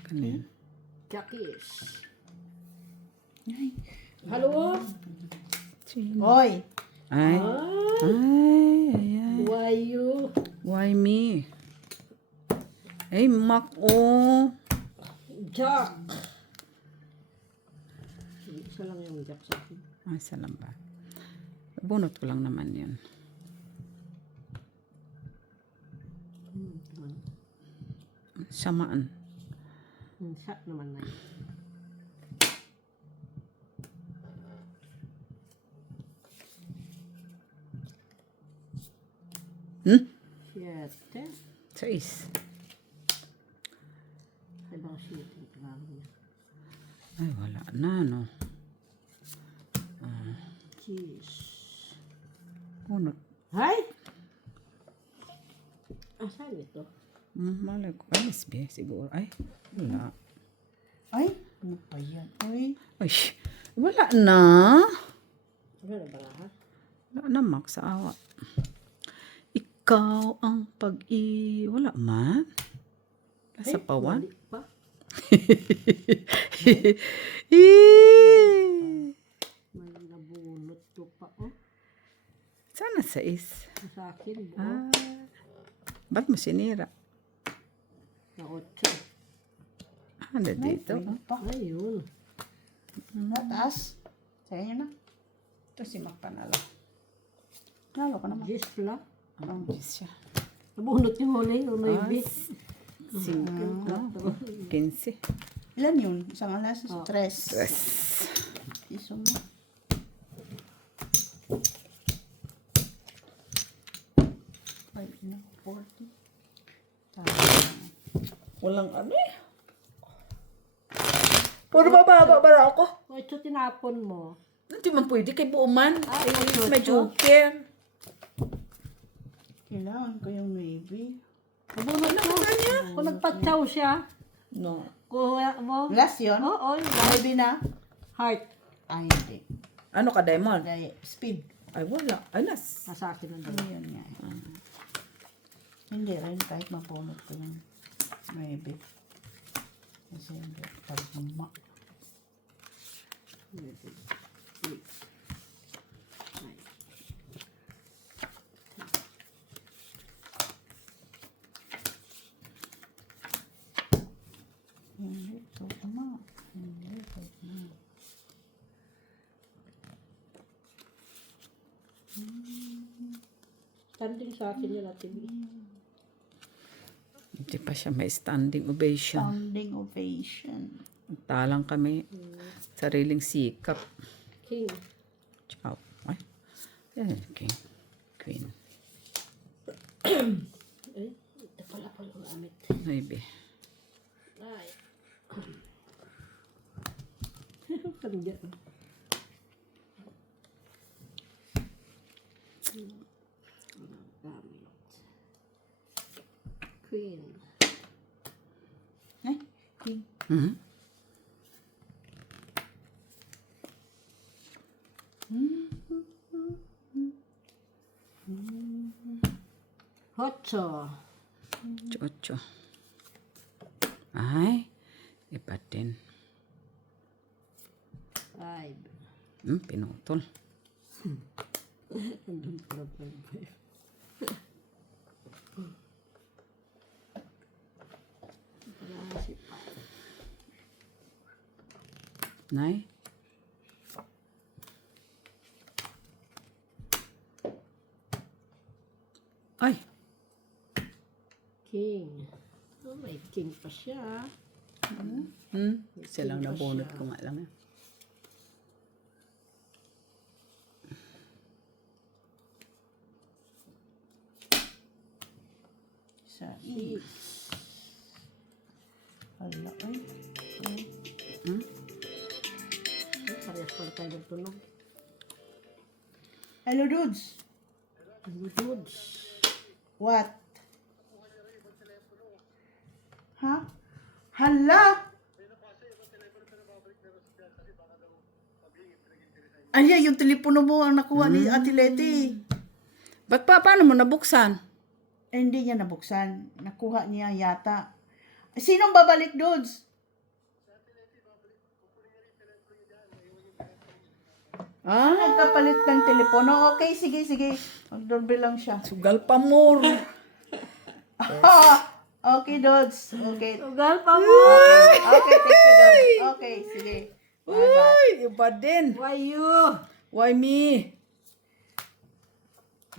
Kanina. Chakis. Ay. Halo? Hoy! Ay. Ay. Why you? Why me? Ay, mak, oh. Jack. Isa lang yung jack sa akin. Ay, isa lang ba? Bunot ko lang naman yun. Samaan. Sa naman na yun. Siyete. 6. Ay, baka siyete. Pinalo niya. Ay, wala na, no? Cheese. Bunot. Ay! Asan ito? Malay ko. Ay, SB, siguro. Ay, wala. Ay! Ano pa yan? Ay! Ay, wala na. Wala na ba lahat? Wala na, mak, sa awa. Ikaw ang wala man. Nasa pawan. Wali pa. May nabunot to pa. Oh, Sana 6. sa akin. Oh, Ah, ba't mo sinira? na 8. Ano dito? Ay, pa. Ayun. Taas. Sa inyo na. Ito si Mac panalo. Nalo ka naman. Yes, pala. Ang Diyos siya. Nabunot yung huli. O maybe. 15. Ilan yun? Isang alas? Tres. Yes. Iso mo. Five na. 40. Walang ano eh. Puro bababa ba ako? O, ito tinapon mo. Hindi man pwede kay buuman. Yung May joker. Kailangan ko yung maybe. Nabunot mo. Kung nagpatsaw siya, No. kuha mo. Last yun? Oo, yung Maybe na? heart. Ay, hindi. Ano ka, Diamond? Dahil speed. Ay, wala. Ay, nas. Nasa akin na Ano dalawa. yun nga. Hindi rin kahit mabunot ko yung maybe. Kasi hindi. Tagma. Hindi. Tagma. Hindi. Tagma. Standing sa akin yun natin. Hindi pa siya may standing ovation. Standing ovation. Talang kami. Sariling sikap. King. Ciao. Ay. Yan, king. Queen. Eh, ito pala ang gamit. Maybe. Ay. Parang dyan. Gamit. Mhm. Ocho. Ocho. Ay, iba din. Five. Pinutol. Andun pala five. Wala si five. Nay. Ay, King. Oh, may king pa siya. silang nabunot ko nga lang. Sa Six. Hala, ay. Ay, parehas pala tayo ng tunog. Hello, dudes. Good. What? Ha? Hala! Ay, yung telepono mo ang nakuha ni Ate Leti. Ba't paano mo nabuksan? Eh, hindi niya nabuksan. Nakuha niya yata. Sinong babalik, dudes? Nagkapalit ng telepono. Okay, sige, sige. Mag-doorbell lang siya. Sugal pa more. Okay, dudes. Okay. Tugal pa mo. Okay, thank you, dudes. Okay, sige. Uy, iba din. Why you? Why me?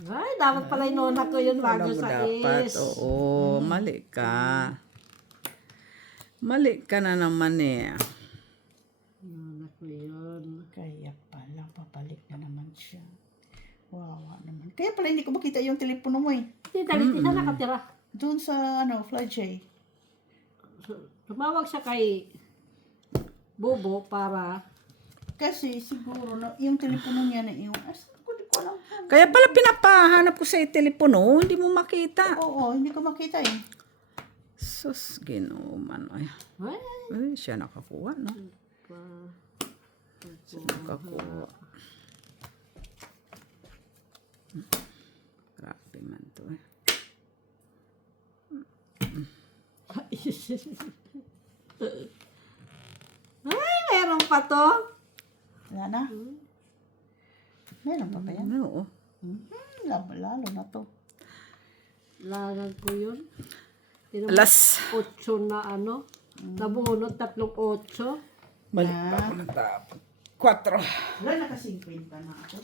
Ay, dapat pala inuna ko yun bago Alam mo sa dapat. is. Oo, mali ka. Mali ka na naman eh. Inuna ko yun. Kaya pala, papalik na naman siya. Wawa naman. Kaya pala hindi ko makita yung telepono mo eh. Hindi, dalit isa nakatira. Doon sa, Fly Tumawag siya kay Bobo para Kasi siguro, yung telepono niya na yung, di ko alam. Kaya pala pinapahanap ko sa telepono, hindi mo makita. Oo, hindi ko makita eh. Sus, Ginoo man. Ay, ay, ay, siya nakakuha, no? Siya nakakuha. Grabe man to eh. ay, meron pa to. Wala na. Meron pa ba yan? Oo. Lalo na to. Lagan ko yun. Alas. 8 na ano. Nabunot 3 8. Balik pa ako ng tapos. 4. Wala na kasi 50 na ako.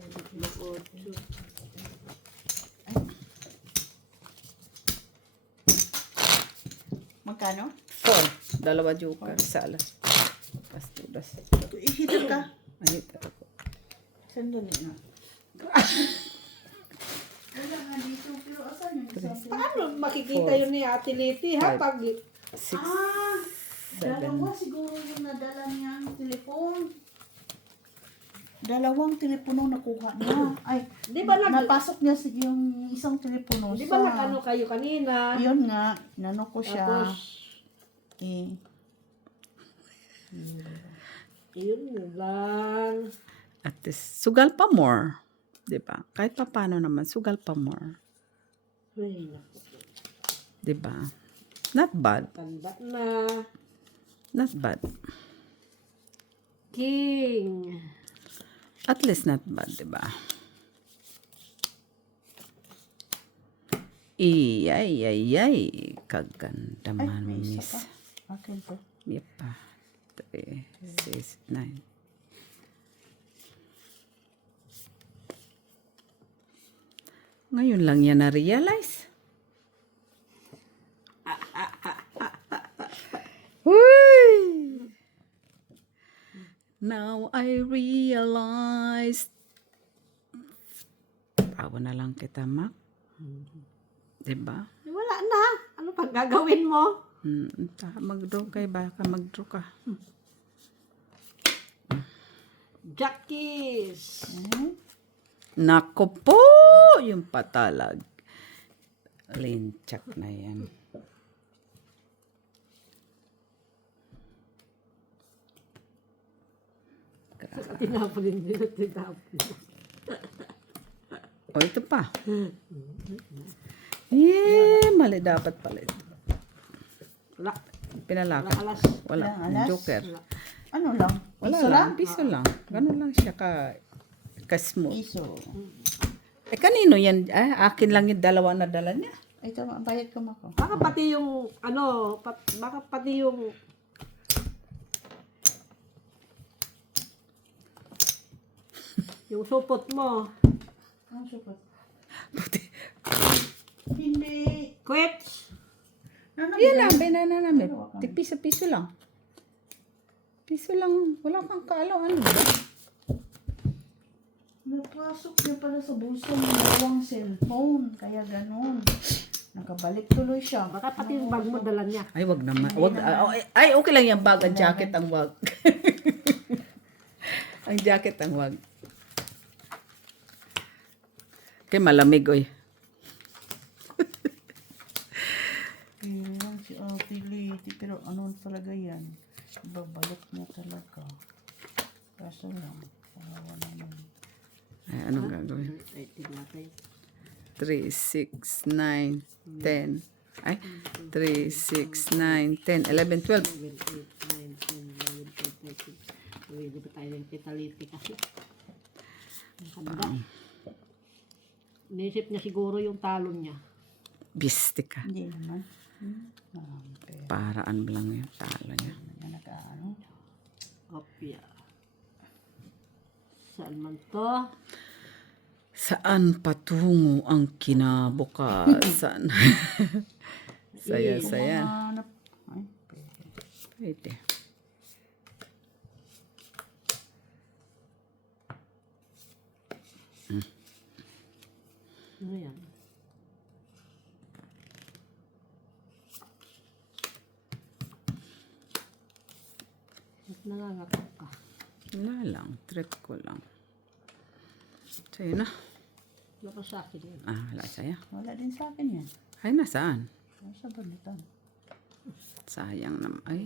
8. Magkano? 4. Dalawa joker sa alas. Pastudas. Ihitap ka. Ay, ako. Sandali na. Wala nga dito, pero asan yung isang Paano makikita yun ni Ate Liti ha? Pag 6. dalawa siguro yung nadala niyang telepon. Dalawang telepono nakuha niya. Ay, Di ba napasok niya yung isang telepono di ba nag-ano kayo kanina? Yun nga, inano ko siya. Tapos, yun lang. At least, sugal pa more. Diba? Kahit pa paano naman, sugal pa more. Ay, naku. Diba? Not bad. Tanda na. Not bad. King. At least not bad, diba? Iyay. Kaganda Ay, man, may isa miss. pa. Akin to. Yepa. 3, 6, 9. Ngayon lang yan na-realize. Uy! Now I realize. Tawa na lang kita, Mac. Diba? Wala na. Ano pang gagawin mo? Mag-draw kay baka mag-draw ka. Jackies. Nako po! Yung patalag. Linchak na yan. Tinapon din nila, tinapon. O, ito pa. Mali dapat pala ito. Wala. Pinalakad. Wala alas. Wala. Walang alas? Joker. Ano lang? Wala Piso lang. Piso lang. Ganun lang siya ka-smooth. Piso. Kanino yan? Akin lang yung dalawa na dala niya. Ito, bayad ko ako. Baka pati yung, baka pati yung, yung supot mo. Ang sukat. Hindi. Quits! Yan lang. Binana namin. Piso-piso lang. Piso lang. Wala kang kaalo. Ano ba? Napasok niya pala sa bulsa ng dalawang cellphone. Kaya ganun. Nakabalik tuloy siya. Baka pati yung bag mo dala niya. Ay, wag naman. Wag, ay, okay lang yung bag. Ang jacket ang wag. Ang jacket ang wag. Kaya malamig, oy. Kaya si Ate Lady. Pero ano talaga yan? Babalik niya talaga. Kaso lang. Kawawa naman. Ay, anong gagawin? Ay, tignan natin. 3, 6, 9, 10. Ay, 3, 6, 9, 10, 11, 12. 7, 8, 9, 10, 11, 12, 13. Uy, di ba tayo ng kitaliti kasi? Ang kanda. Inisip niya siguro yung talon niya. Biste ka. Hindi naman. Marami pera. Paraan lang yung talo niya. Yan nag-ano. Opya. Saan man to? Saan patungo ang kinabukasan? Saya-saya. Hanap. Ay, pera. Pwede. Ano yan? Ba't nangangatok ka? Wala lang. Trip ko lang. Sa'yo na. Wala ka sa akin yan. Wala sa'yo. Wala din sa akin yan. Ay, nasaan? Nasa balitan. Sayang naman. Ay.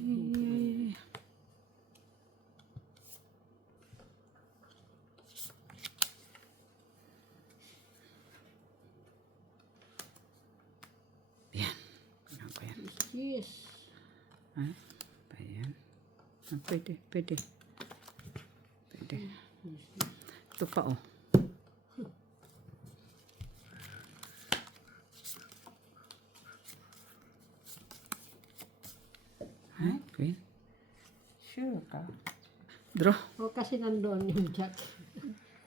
Yan. Ano ko yan? Yes. Ha? Pa yan? Pwede, pwede. Pwede. Ito pa, oh. Ha? Queen? Sure ka? Draw. O kasi nandoon yung jack.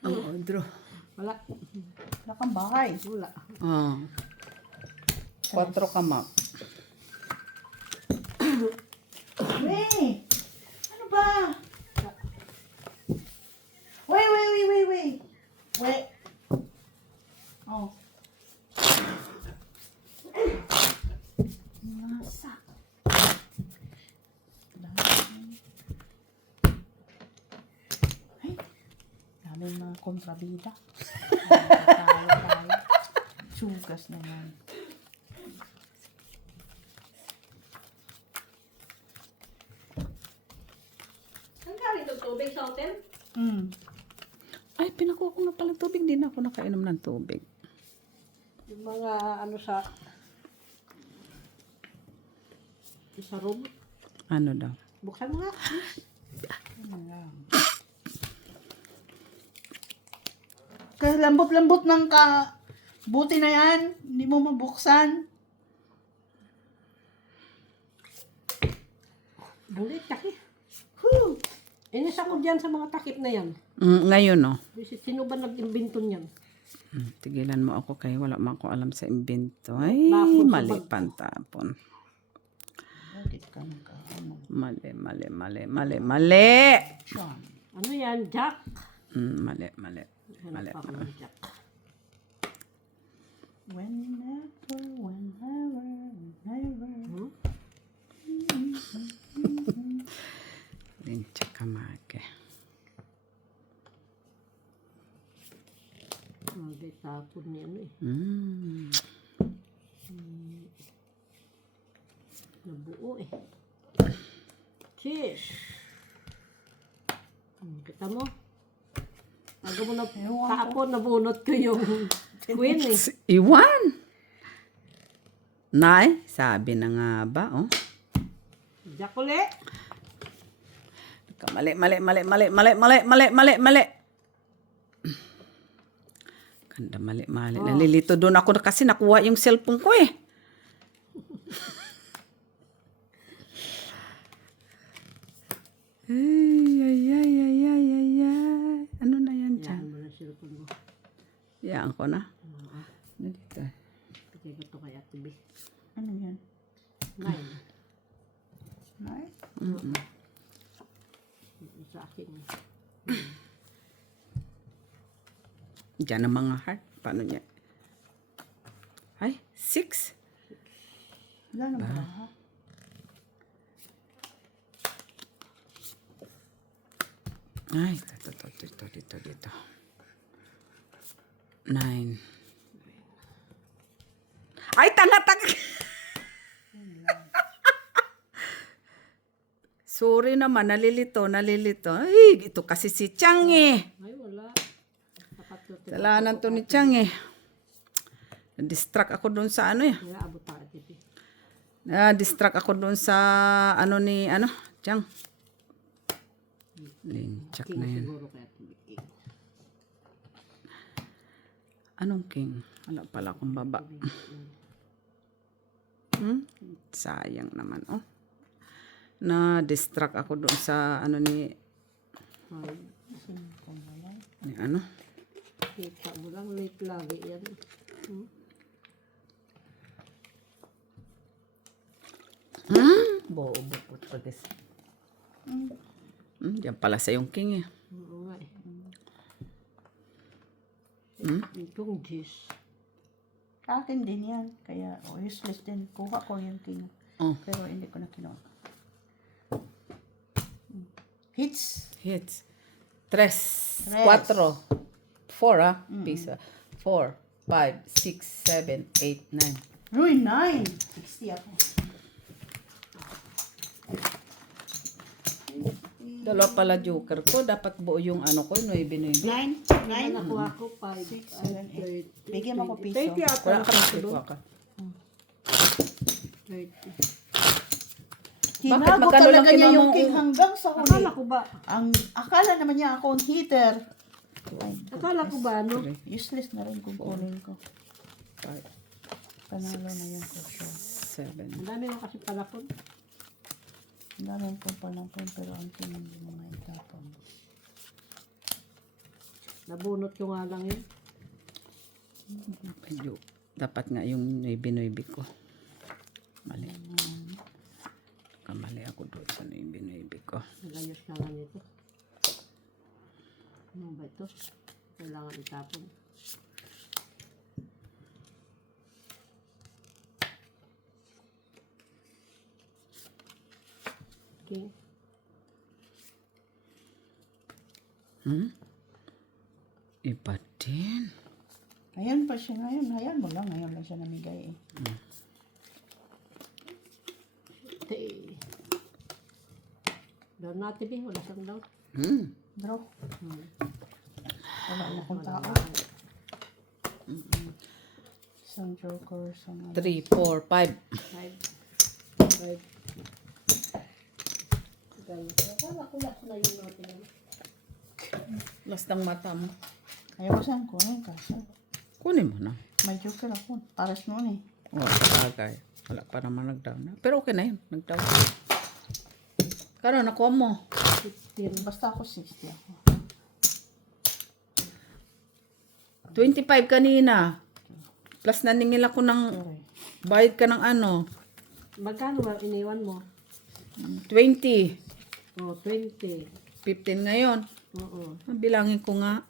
Oo, draw. Wala. Wala kang bahay. Wala. Ah. 4 kamak. Wait! Ano ba? Wait. Wait. Oh. Nasa. Ay, daming mga kontrabida. Tayo. Sugas na yan. Saan galing itong tubig sa hotel? Ay, pinakuha ko nga palang tubig. Hindi na ako nakainom ng tubig. Yung mga ano sa room. Ano daw? Buksan mo nga. Kasi lambot-lambot ng buti na yan. Hindi mo mabuksan. Bulit, taki. Whew. Inis ako dyan sa mga takip na yan. Ngayon, no? Sino ba nag-imbento niyan? Tigilan mo ako kay wala man ko alam sa imbento. Ay, Tapon sa mali bag. pantapon. Bakit ka nagkaano? Mali. Sean. Ano yan? Jack? Mali. Hanap ako ng Jack. Whenever. Din tsaka mage. Hindi tapon niya ano eh. Nabuo eh. Cheers! Kita mo? Bago mo na, Ewan ko. kahapon nabunot ko yung queen eh. Iwan. Nay, sabi na nga ba, oh. Jack ulit. Mali. Ganda, mali. Nalilito doon ako kasi nakuha yung cellphone ko eh. Ay. Ano na yan dyan? Yan mo na cellphone mo. Yan ko na. Dito. Bigay ko to kay Ate B. Ano yan? 9. Right? Sa akin. Diyan ang mga heart. Paano niya? Ay, 6. Wala na ba? Ha? Ay, dito. 9. Ay, tanga. Sorry naman, nalilito. Ay, ito kasi si Chang eh. Ay, wala. Nakatutin. Dalanan to ni Chang eh. Na-distract ako doon sa ano eh. Wala, abot pa Ate B. Na-distract ako doon sa Chang. Linchak King na yan. siguro kay Ate B. King. Anong king? Wala pala akong baba. Sayang naman, oh. Na-distract ako doon sa ni ano. Kita mo lang, late lagi yan. Bobo po pagkas. Diyan pala sa yung king eh. Oo nga eh. Itong G's. Sa akin din yan. Kaya useless din. Kuha ko yung king. Oh. Pero hindi ko na kinuha. Hits. 3, 4, 4 Pisa. 4, 5, 6, 7, 8, 9. Uy, 9. 60 ako. Dalawa pala joker ko. Dapat buo yung ko, 9. 9. Ay, nakuha ko 5, 6, 7, 8. Bigyan mo ko piso. 30 ata. Wala ka nang kuha ka. 30. Tinago magkano lang talaga niya kinuha yung mo? king hanggang sa huli. Akala ko ba? Akala naman niya ako ang hitter. Ay, Akala ko ba ano? useless na rin kung kunin ko. 5, Panalo na yung ko siya. 7. Ang dami mo kasi palakon. Ang dami pong panampon pero ang king hindi mo nga itapon. Nabunot ko nga lang yun. Medyo, dapat nga yung 9 ko. Mali. Kamali ako doon sa 9 ko. Nagayos na lang ito. Ano ba ito? Kailangan itapon. Okay. Iba din. Ayan pa siya ngayon. Ayan mo lang. Ngayon lang siya namigay eh. Doon natin eh. Wala siyang down. Draw. Wala na akong tao. Isang joker. Isang 3, 4, 5. 5. Akala ko last na yun natin. Last ng mata mo. Ayaw ko siyang kunin kasi. Kunin mo na. May joker ako. Paras noon eh. Bagay. Wala pa naman nag-down. Pero okay na yun. Nag-down. Kano, nakuha mo. 15. Basta ako 60 ako. 25 kanina. Plus naningil ako ng Sorry. bayad ka ng Magkano ba iniwan mo? 20. Oh, 20. 15 ngayon. Oo. Bilangin ko nga.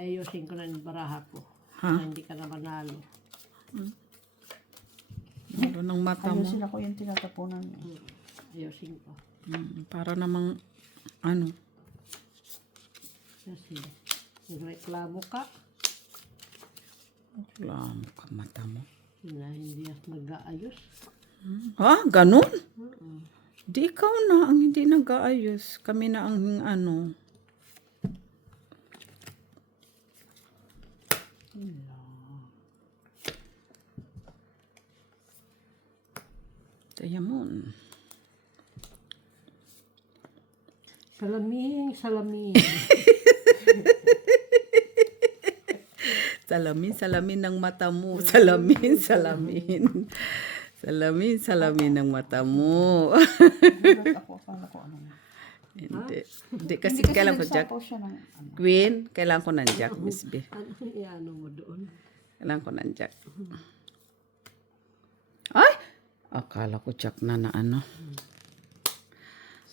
Ayusin ko na yung baraha ko. Ha? Na hindi ka na manalo. Ano ng mata mo. Ayusin ako yung tinatapunan eh. Ayusin ko. Para namang Kasi, nagreklamo ka wala mo ka mata mo. na hindi nag-aayos. Ha? Ganun? Di ikaw na ang hindi nag-aayos. Kami na ang Diamond. Salamin, salamin. Salamin ng mata mo. Salamin. Salamin ng mata mo. Gulat ako, akala ko ano. Hindi. Hindi kasi Hindi kasi kailangan ko jack. nagsapaw siya ng ano. Queen, kailangan ko ng jack, Miss B. Ano iano mo doon? Kailangan ko ng jack. Ay! Akala ko jack na ano.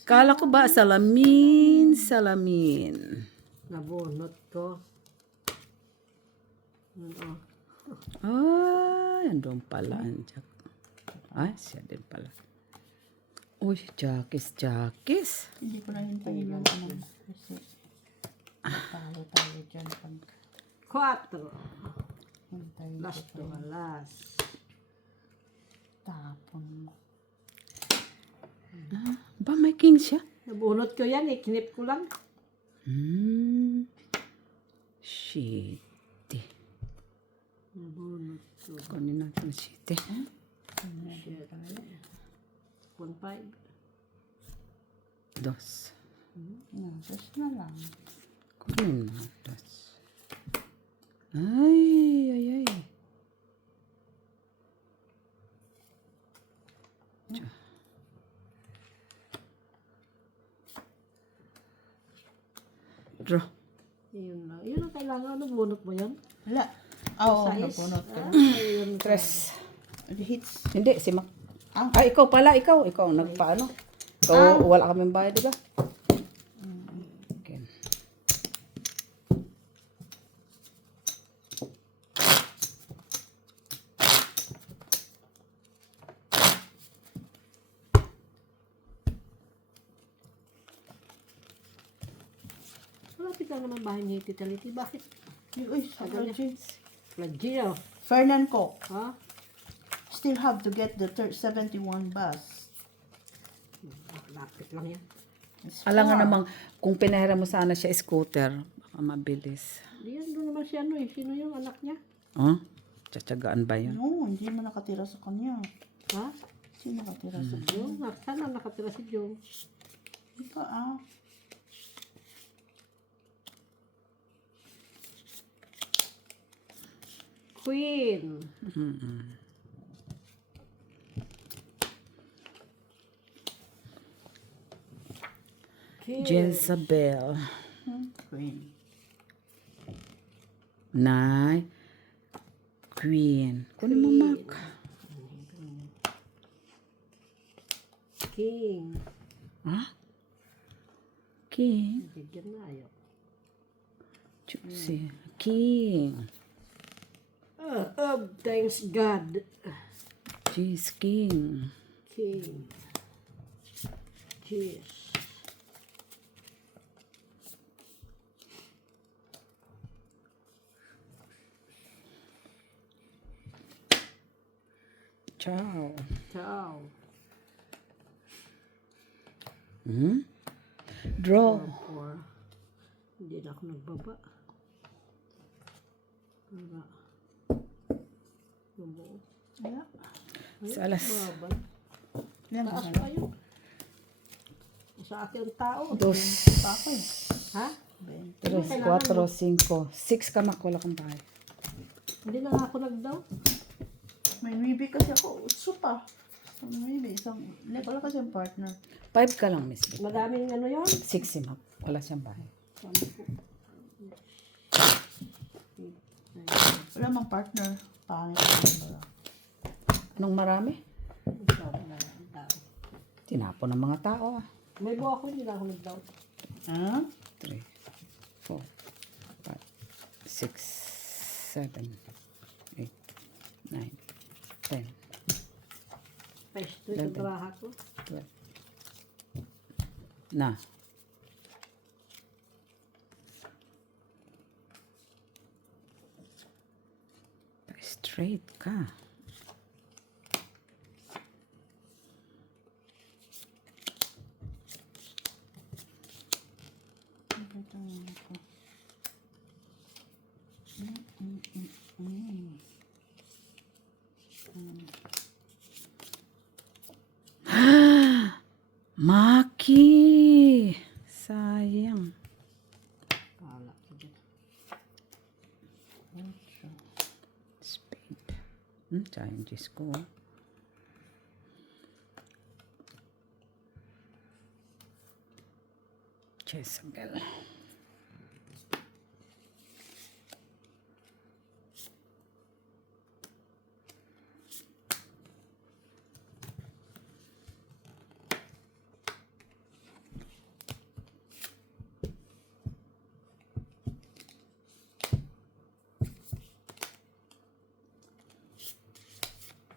Akala ko ba salamin. Nabunot ko. Ano? Ay, andun pala ang jack. Ay, siya din pala. Uy, jackis. Hindi ko na hintayin yung ano. Kasi talo tayo dyan pag 4. hintayin ko Last pa to yun. last. Tapon mo. Ba, may king siya? Nabunot ko yan, kinip ko lang. Shit. Nabunot ko. Kunin natin ang shit. 1.5. Dos. Just na lang. Kunin mo. Dos. Ay. Draw. Yun lang. Yun ang kailangan. Nabunot mo yan? Wala. Oo, Size? napunot ka. Ayun. Tres. Hits. Hindi, si Mac. Ah. Ay, ikaw pala. Ikaw ang nagpaano. Ikaw, wala kaming bayad, diba? Okay. Malapit lang naman bahay ni Tita Liti. Bakit? Uy, sabi jeans. Flagio. Fernan ko. Ha? Still have to get the 71 bus. Lapit lang yan. It's Alam nga far. namang, kung pinahiram mo sana siya scooter, baka mabilis. Diyan doon naman si ano eh. Sino yung anak niya? Oh? Tsatsagaan ba yan? No, hindi mo nakatira sa kanya. Ha? Sino nakatira sa kanya? Yung sana nakatira si Jong. Hindi pa ah. Queen. King. Jezebel. Queen. Nay. Queen. Kunin mo, Mac. King. Ha? King. Bigyan na ayaw. Juicy. King. Thanks God. Jeez, King. King. Cheers. Ciao. Ciao. Draw. 4. Hindi na ako nagbaba. Para. Nabuo. Wala. Sa alas Baba. Yan, Taas ano? pa yun. Sa akin ang tao. dos. Pa ako eh. Ha? Tres, cuatro, cinco. 6 ka, Mac. Wala kang bahay. Hindi na nga ako nagdaw. May maybe kasi ako. Utso pa. So, maybe. Wala kasi ang partner. 5 ka lang, Miss B. Madaming ano yun. 6 si Mac. Wala siyang bahay. 10. Wala mang partner. Pangit ang wala. Anong marami? Sabi na ang tao. Tinapon ng mga tao, ah. May buo ako, hindi na ako nagdaw. Ha? 3, 4, 5, 6, 7, 8, 9, 10, Pesto yung trabaho ko. 12. Na. Straight ka. Maki! Sayang. Kala ko dyan. Spade. Sayang Diyos ko. Jezebel.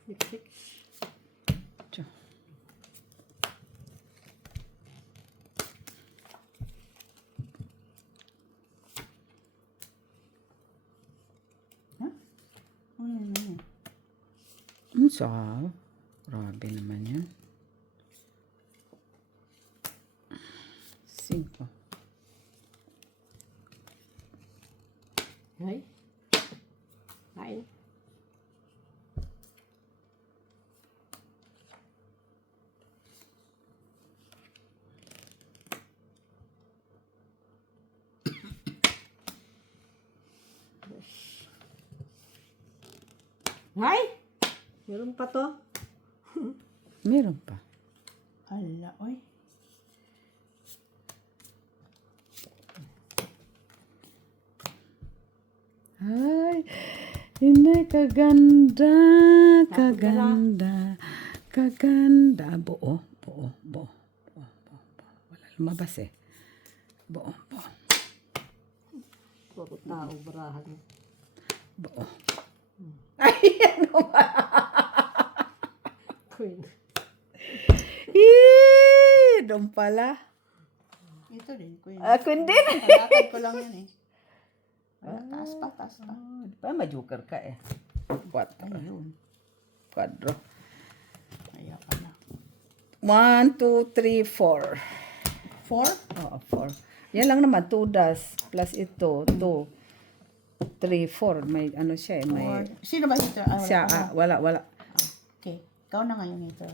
Six. Tiyo. Sa? Grabe naman yan. 5. Ay. Ay. Ay! Meron pa to. Meron pa. Hala, oy. Ay, hindi kaganda, kaganda, kaganda. Buo. Wala lumabas eh. Buo. Puro tao, barahan. Buo. Ay, ano ba? Queen. Doon pala. Ito din, queen. Queen din. Palakad ko lang yan eh. Wala, taas pa. Pa, ma-joker ka eh. 4. Ayun. Quadro. Ayaw ka na. 1, 2, 3, 4. 4? Oo, 4. Yan lang naman, 2 das. Plus ito, 2. 3, 4. May ano siya eh. May, Sino ba ito? Ah, wala siya, pa. wala. Okay. Ikaw na ngayon ito.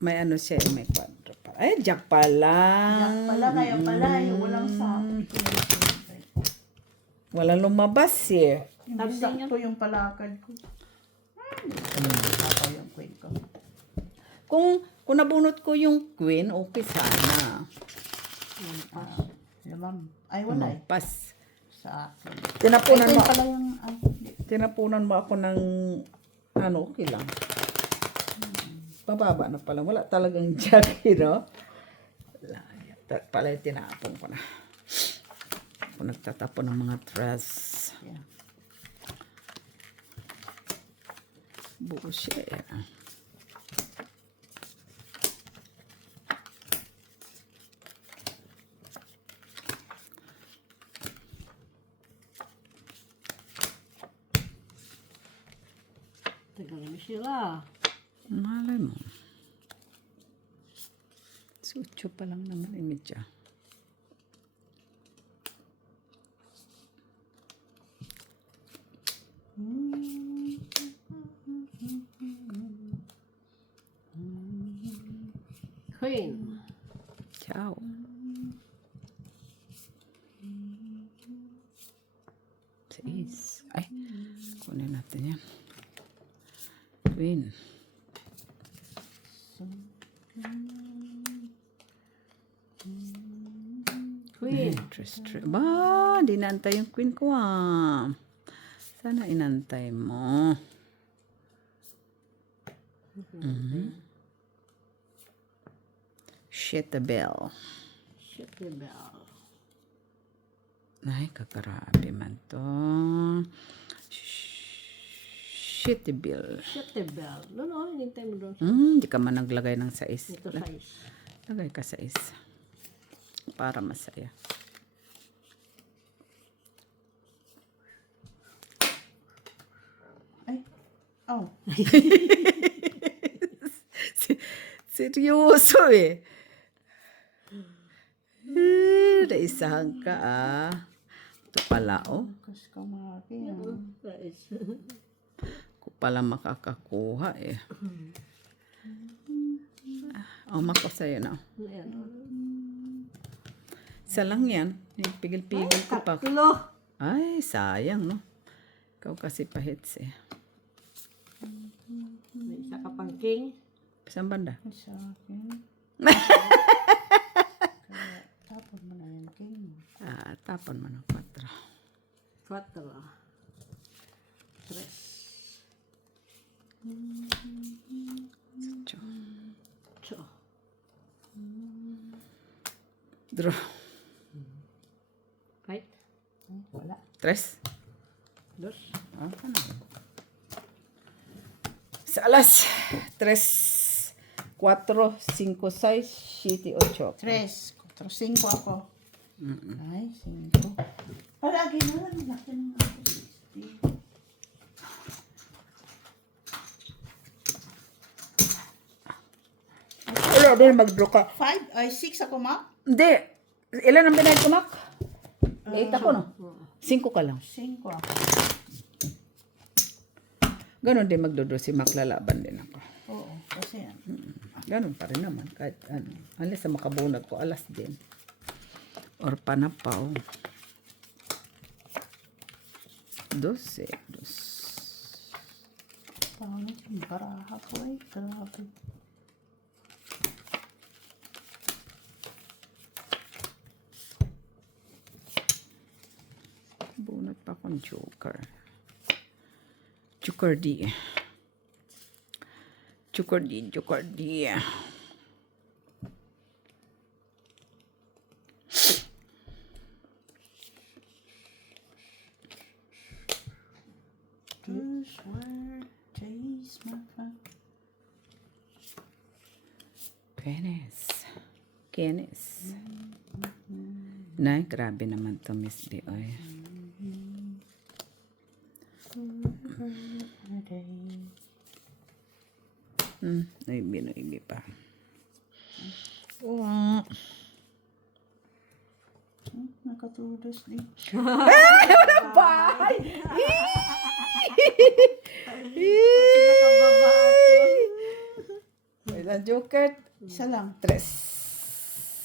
May ano siya eh. May quadro pa. Ay, jack pala. Jack pala, kaya pala. Yung walang sa. Walang lumabas eh. Hindi sakto yung palakad ko. Sakto yung queen ko. Kung nabunot ko yung queen, okay sana. Lamam. Ay, wala eh. Pas. Sa akin. Tinapunan Ay, mo. pala yung... Ay, hindi. Tinapunan mo ako ng ano, okay lang. Pababa na pala. Wala talagang jack, no? Wala. Pala tinapon ko na. Ako nagtatapon ng mga dress. Yeah. Bullshit. Tagal mo sila. Malay mo. Sutyo pa lang naman imidya. Queen. Ciao. Sis. Ay, kunin natin yan. Queen. Queen. Ba, di naantay yung queen ko ah. Sana inantay mo. Shit the bell. Shit the bell. Ay, kakarabi man to. Shit the bell. Shit the bell. No, hinintay mo doon. Di ka man naglagay ng sais. Ito size. Lagay ka sais. Para masaya. Ay. Oh. Seryoso eh. Naisahan ka ah. Ito pala oh. Kas kamaki. Size. Ko pala makakakuha eh. mako sa'yo na. Ayan. Isa lang yan. Pigil-pigil ko pa. Tatlo. Ay, sayang, no? Ikaw kasi pahits eh. May isa ka pang king. Saan banda? Sa akin. Kaya, tapon mo na yung king. Tapon mo ng 4. 4. 3. Cho. 8. Draw. Right? Wala. 3. 2. Ano? Sa alas. 3, 4, 5, 6, 7, 8. 3. 5 ako. Ay, 5. Palagi na lang. Laki ng ako. 60. Wala din, mag-draw ka. 5, ay 6 ako, ma? Hindi. Ilan ang binayad ko, Mac? 8 ako, no? 5 ka lang. 5 ako. Ganon din magdodo si Mac, lalaban din ako. Oo, kasi yan. Ganon pa rin naman. Kahit ano. Unless sa makabunag ko, alas din. Or panapaw. 12. Pangit yung baraha ko eh. Grabe. Bunot pa akong joker. Joker D. Joker D. Joker D. This word tastes my fun. Kenes. Nay, grabe naman to, Miss B. Oy. Noibi pa. Nakatulos din. Bye! Ilan joker? Isa lang. 3.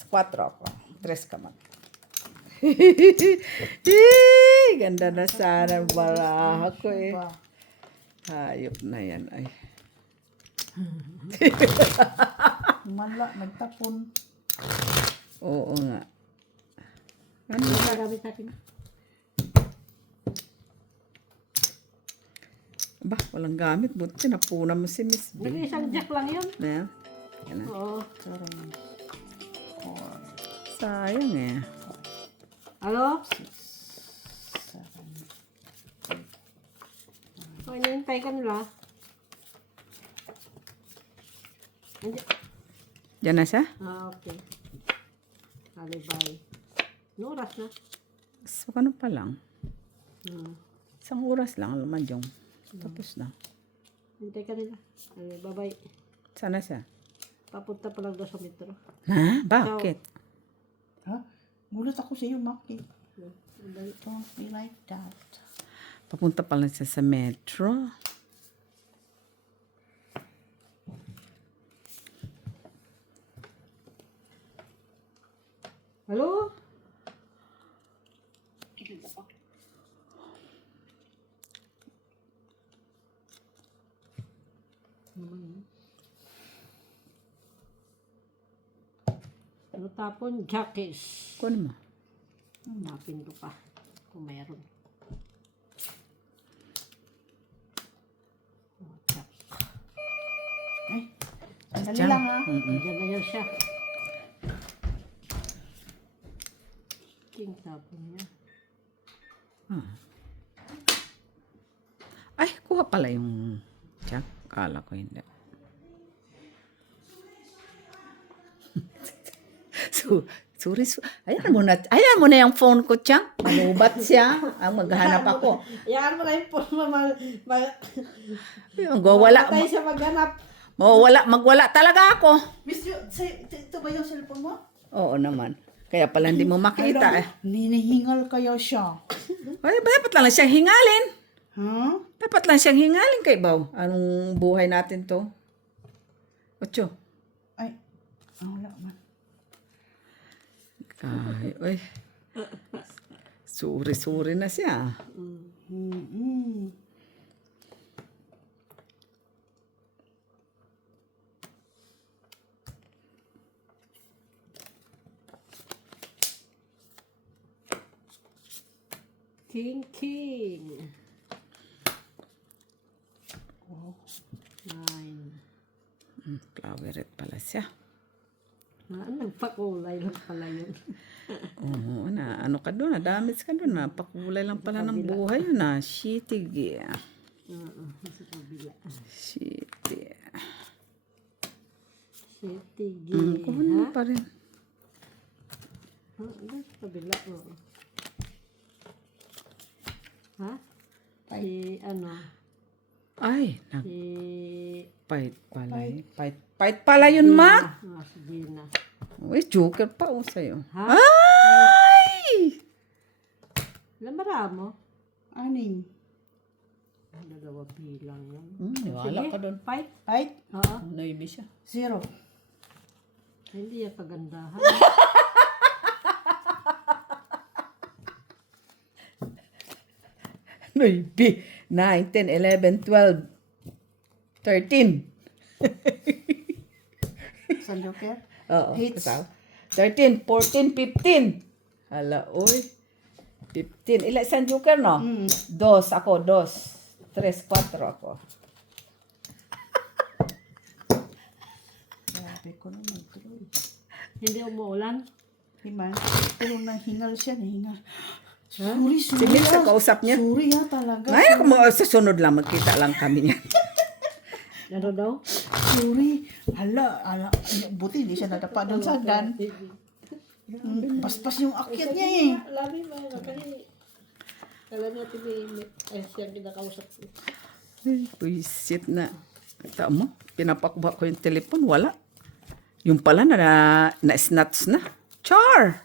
4 ako. 3 ka man. Ganda na sana ang baraha ko eh. Ba? Hayop na yan ay. Mala, nagtapon. Oo nga. Ano yung gamit natin? Ba, walang gamit. Buti napuna mo si Miss B. Nag-isang jack lang yun. Na yan? Yan na. Oo. Sayang eh. Ano? O, inihintay ka nila. Andiyan. Diyan na siya? Okay. Alibay. No oras na. So, ano pa lang? Hmm. Isang oras lang, alam yung. Tapos na. Hintay ka nila. Bye-bye. Sana siya? Papunta pa lang doon sa metro. Ha? Bakit? Ha? Gulat ako sa iyo, Maki. Bye. Don't be like that. Papunta pa lang siya sa metro. Hello? Ano tapon? Jackets. Kunin mo. Hanapin ko pa. Kung mayroon. Oh, jack. Ay, sandali Diyan. lang ha. Diyan na yan siya. King tapon niya. Ay, kuha pala yung jack. Kala ko hindi. Ayan mo na yung phone ko, Chang. Manubat siya. Maghanap ako. Yan mo na yung phone mo. Magwawala. Tayo siya maghanap. Magwala talaga ako. Miss, ito ba yung cellphone mo? Oo naman. Kaya pala hindi mo makita eh. Ninihingal kaya siya. Ay, dapat lang siyang hingalin. Ha? Dapat lang siyang hingalin kay Baw. Anong buhay natin to? Ocho. Ay, Wala man. Ay, oy. Suri-suri na siya. Mm-mm. King. Wow. 9. Floweret pala siya. Nagpakulay lang pala yun. Oo, na ano ka doon, na-damage ka doon, napakulay lang pala ng buhay yun, na shitig. Oo, sa kabila. Shitty. Sige. Kunin mo pa rin. Doon sa kabila, oo. Ha? Si, Ay, si... nag-fight pala. Fight pala yun, ma. Si Gina. Uy, joker pa o sa'yo. Ha? Ay! Lamara mo? 6. 2 bilang yun. Wala ka doon. Fight? Fight. Oo. Naibi siya. 0. Hindi yung kagandahan. Naibi. 9, 10, 11, 12, 13. San Joker. Oo. Hits. Kasaw. 13, 14, 15. Hala, uy. 15. Ila isang joker, no? 2, ako, 2. 3, 4 ako. Grabe ko naman. Tuloy. Hindi umuulan? Himan. Pero nahingal siya. Nahingal. Sorry. Si Milsa, kausap niya. Sorry talaga. Ngayon ako sa sunod lang, magkita lang kami niya. Ano daw? Sorry. Hala. Buti hindi siya nadapa doon sa hagdan. Paspas yung akyat niya eh. Labi ba? Kasi alam natin may siyang kinakausap ko. Ay, puisit na. Ito mo, pinapakuha ko yung telepon, wala. Yung pala na-snatch na. Char!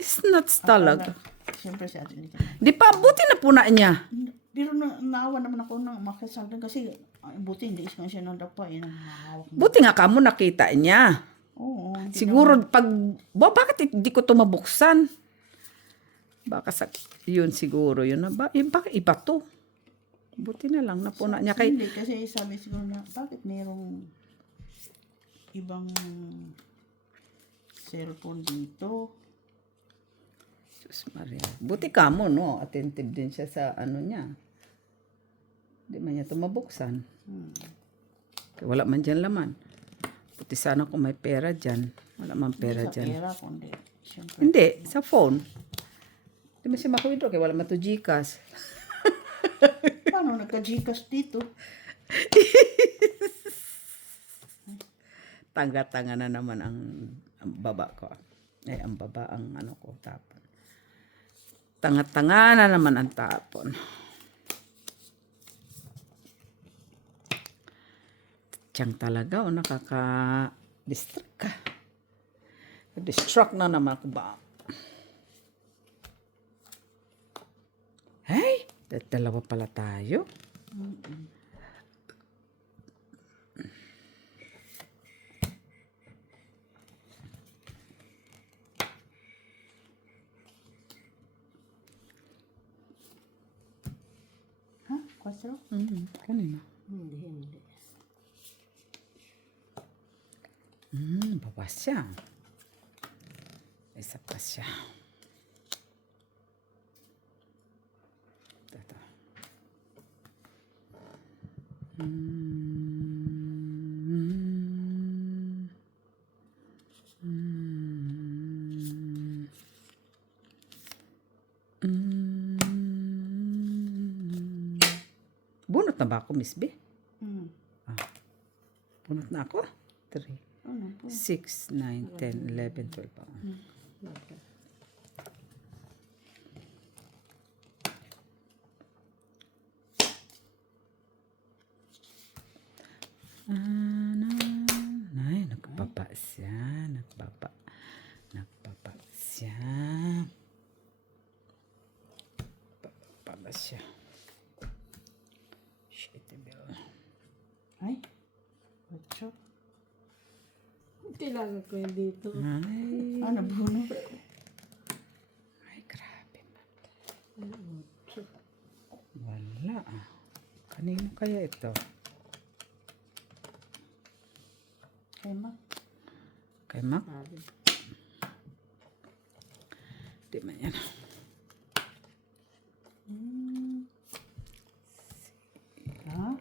Snatch talaga. Siyempre si Ate Lita. Di pa, buti na puna niya. Pero naawa naman ako ng makasagdan kasi buti hindi siya nadapa eh. Nangawak na. Buti nga kamo nakita niya. Oo. Siguro pag, bakit hindi ko ito mabuksan? Baka yun siguro, yun na ba? Bakit iba to? Buti na lang napuna niya kay, Hindi kasi sabi siguro niya, bakit merong ibang cellphone dito? Sus Maria. Buti kamo, no? Attentive din siya sa ano niya. Di man niya ito mabuksan. Kaya wala man dyan laman. Buti sana kung may pera dyan. Wala man pera Sa dyan. pera, kundi. Siyempre. Hindi, sa phone. Di man siya maka-withdraw kaya wala man ito Gcash. Paano nagka-Gcash dito? Tanga-tanga na naman ang baba ko. Ay, ang baba ang ano ko, tapon. Tanga-tanga na naman ang tapon. Tiyang talaga, o nakaka-distract ka. Distract na naman ako ba? Hey, dalawa pala tayo. Ha? Kwatro? Kanina. Hindi. Baba siya. Isa pa siya. Ito. Bunot na ba ako, Miss B? Bunot na ako? 3, 6, 9, 10, 11, 12 pa. Ay, nagbaba siya. Nagbaba siya. Nagbaba siya. Shit, Bill. Ay, kwatro. Kailangan ko yun dito. Ay, Ano, Bruno? ay grabe. Wala. Kanino kaya ito? Kay Mac. Kay Mac? Sabi. Di man yan. Ha?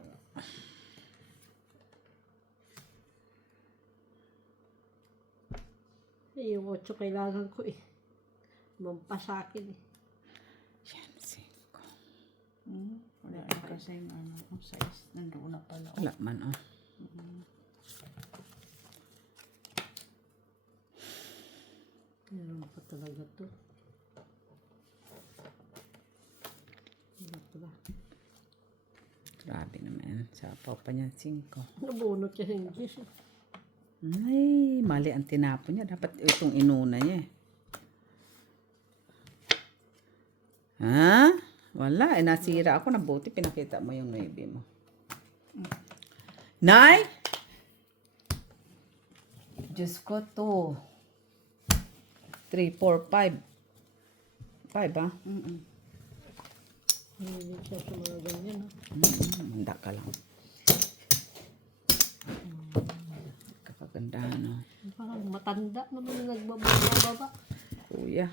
Yung 8 kailangan ko eh. Mampas sa akin eh. Yan, 5. Wala na kasi yung ano, ang size. Nandoon na pala. Wala man, oh. Meron pa talaga to. Wala pala. Grabe naman. Sapaw pa niya 5. Nabunot siya yung Diyos. Ay, mali ang tinapon niya. Dapat itong inuna niya eh. Ha? Wala. Eh, nasira ako. Nabuti pinakita mo yung 9 mo. Nay! Diyos ko to. 3, 4, 5. 5 ah? Hindi siya sa mga ganyan. Manda ka lang. Kapagandahan, no? Parang matanda naman yung nagbababa. Kuya.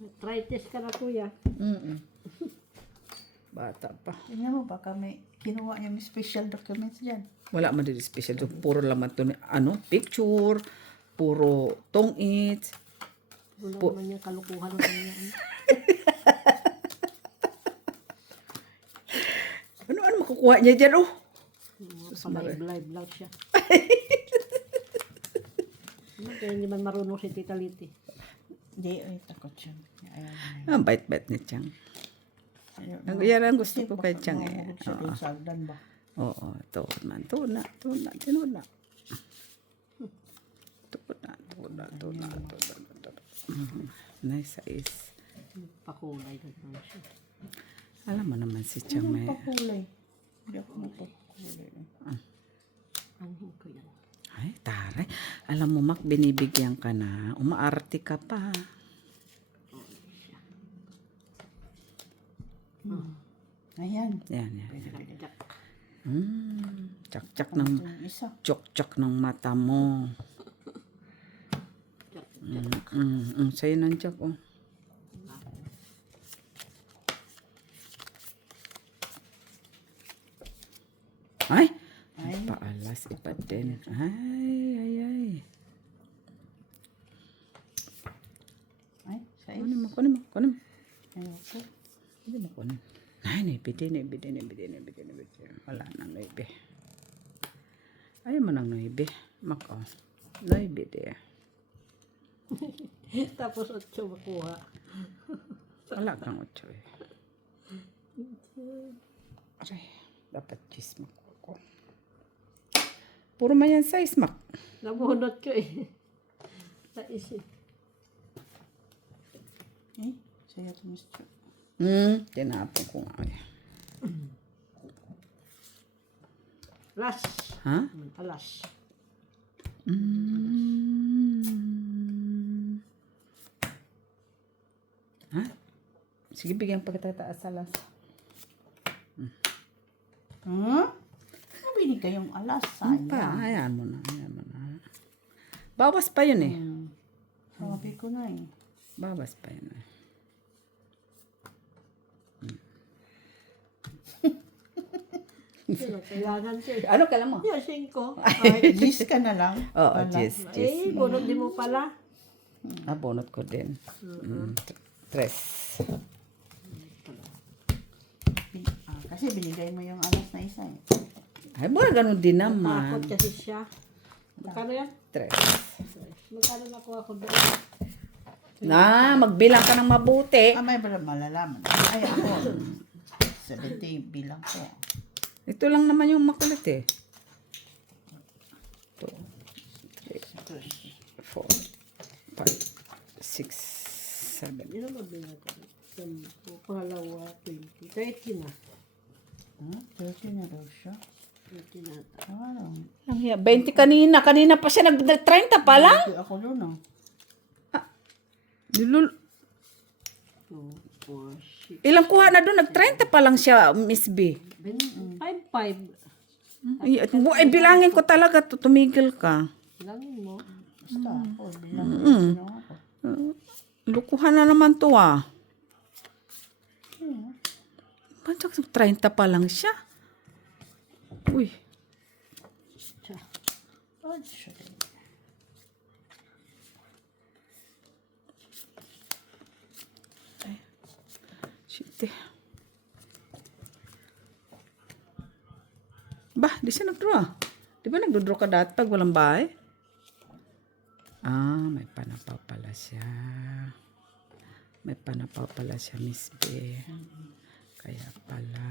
Arthritis ka na kuya. Bata pa. Tingnan mo, baka may kinuha yung special documents dyan. Wala man din special. So, puro laman to, picture, puro tong-it. Wala naman yung kalukuhan ng kanya. Ano makukuha niya dyan, oh? Palive-live lang siya. Kaya hindi man marunong si Tita Liti. Hindi, ay, takot siya. Ayaw na. Ang bait-bait ni Chang. Yan ang gusto ko kay Chang eh. Siya doon sa agdan ba? Oo, tuna. Nice size. Pakulay na naman siya. Alam mo naman si Chang may... Pakulay. Hindi ako mapakulay. Anhin ko yan. Ay, taray. Alam mo, Mac, binibigyan ka na. Umaarte ka pa. Ayan. Yan. Jack. Tsak-tsak ng... Yung isa. Tsak-tsak ng mata mo. Jack. Sa'yo ng tsak, oh. Ay! Ay. Paalas iba din. Ay. Ay, size. Kunin mo. Ayoko. Hindi mo kunin. Ay, naibidi. Wala nang naibi. Ayaw mo nang naibi. Mako. Naibidi. Tapos 8 makuha. Wala kang 8 eh. Aray, dapat cheese makuha ko. Puro man yan size, Mac. Nabunot ko eh. Sa isip. Eh, saya ito, Mr. Tinapon ko nga. Alas. Ha? Alas. Ha? Sige, bigyan pagkatataas sa alas. Mabili kayong alas, Ano sayang. pa? Hayaan mo na. Bawas pa yun eh. Sabi ko na eh. Bawas pa yun eh. Sino kailangan siya eh. Ano kailan mo? Yung 5. Ay, gis ka na lang. Oo, Pala. cheese. Eh, bunot din mo pala. Bunot ko din. 3. Kasi binigay mo yung alas na isa eh. Ay, buwan ganun din Takot naman. kasi siya. Magkano yan? 3. Magkano nakuha ko doon? Na, magbilang ka ng mabuti. May pala malalaman. Ay, ako. 70 bilang ko. Ito lang naman yung makulit eh. 2, 3, 4, 5, 6, 7. Hindi naman bilang ko. Pangalawa, 20. 30 na. Huh? 30 na daw siya. Parang, Ang hiya, 20 kanina. Kanina pa siya 30 pa lang. hindi ako doon ah. Nilul- 2, 4, 6, Ilang kuha na doon? 30 pa lang siya, Miss B. 5, 5. Ay, bilangin ko talaga, tumigil ka. Bilangin mo. Basta ako, hindi na ako. Lukuhan na naman to ah. Ba't 30 pa lang siya? Uy. Oh, siya din. Shit eh. Bah, di siya nag-draw. Di ba nag-draw ka dati pag walang bahay? Ah, may panapaw pala siya. May panapaw pala siya, Miss B. Kaya pala.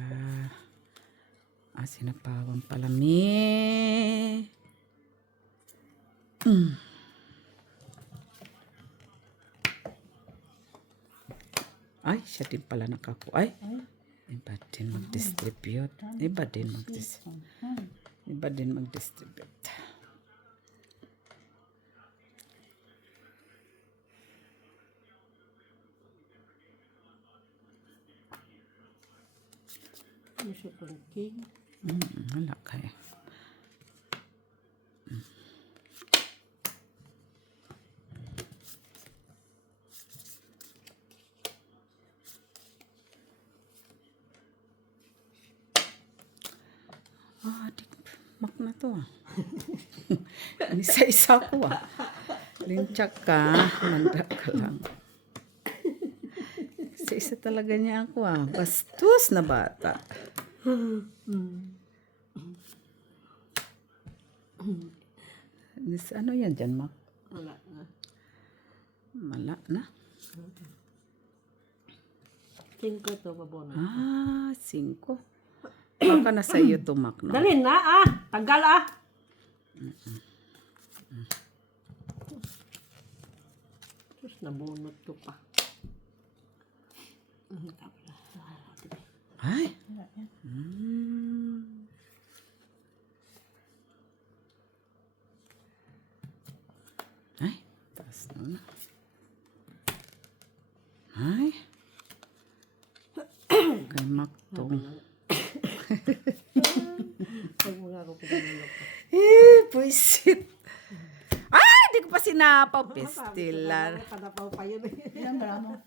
Ah, sinapawan pala, me. Ay, siya din pala nakaku. Ay, iba din mag-distribute. Iba din mag-distribute. Iba din mag-distribute. Ano siya pang king? Wala kaya. Mak na to ah. Isa-isa ko ah. Lincak ka, manda ka lang. Isa-isa talaga niya ako ah. Bastos na bata. Ano yan dyan, Mak? Wala na. Mala na. 5 to, babona. Ah, 5. Baka na sa iyo to, Mak. No? Dali na Tagal Tapos nabunot to pa. Ay. Ay, taas na. Ay. Kay Mak to. Pag mga ako pinanulog ko. Puisit. Ay, di ko pa sinapaw. Pistilan. Panapaw pa yun. Ilan ba mo?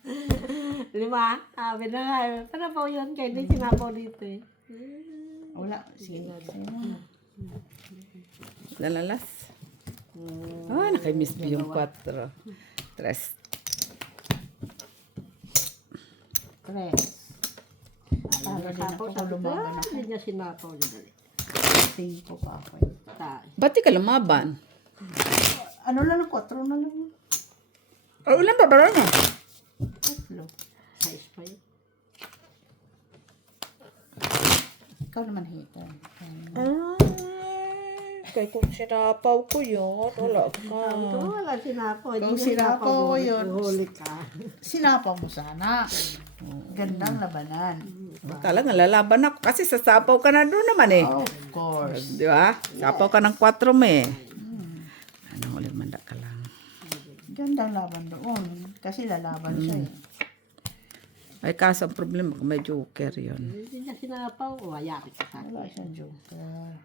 5? Sabi na nga. Panapaw yun. Kaya hindi sinapaw dito eh. Wala. Sige. Lalalas. Ah, nakimiss ko yung 4. 3. 3. Para din ako kung lumaban ako. Hindi niya sinapaw niya dali. 5 pa ako. Ba't di ka lumaban? Ano lang, 4 na lang. Oh, ulan ba ba niya? 3. Size pa yun. Ikaw naman hita. Kaya kung sinapaw ko yun, wala ka. Ito wala sinapaw. Kung sinapaw ko yun. Huli ka. Sinapa mo sana. Gandang labanan. Kala nga lalaban ako kasi sasapaw ka na doon naman eh. Of course. Di ba? Sapaw ka ng 4 me. Ano ulit manda ka lang. Gandang laban doon. Kasi lalaban siya eh. Ay kaso ang problema kung may joker yun. Hindi niya sinapaw. O, ayari ka sa akin. Wala siyang joker.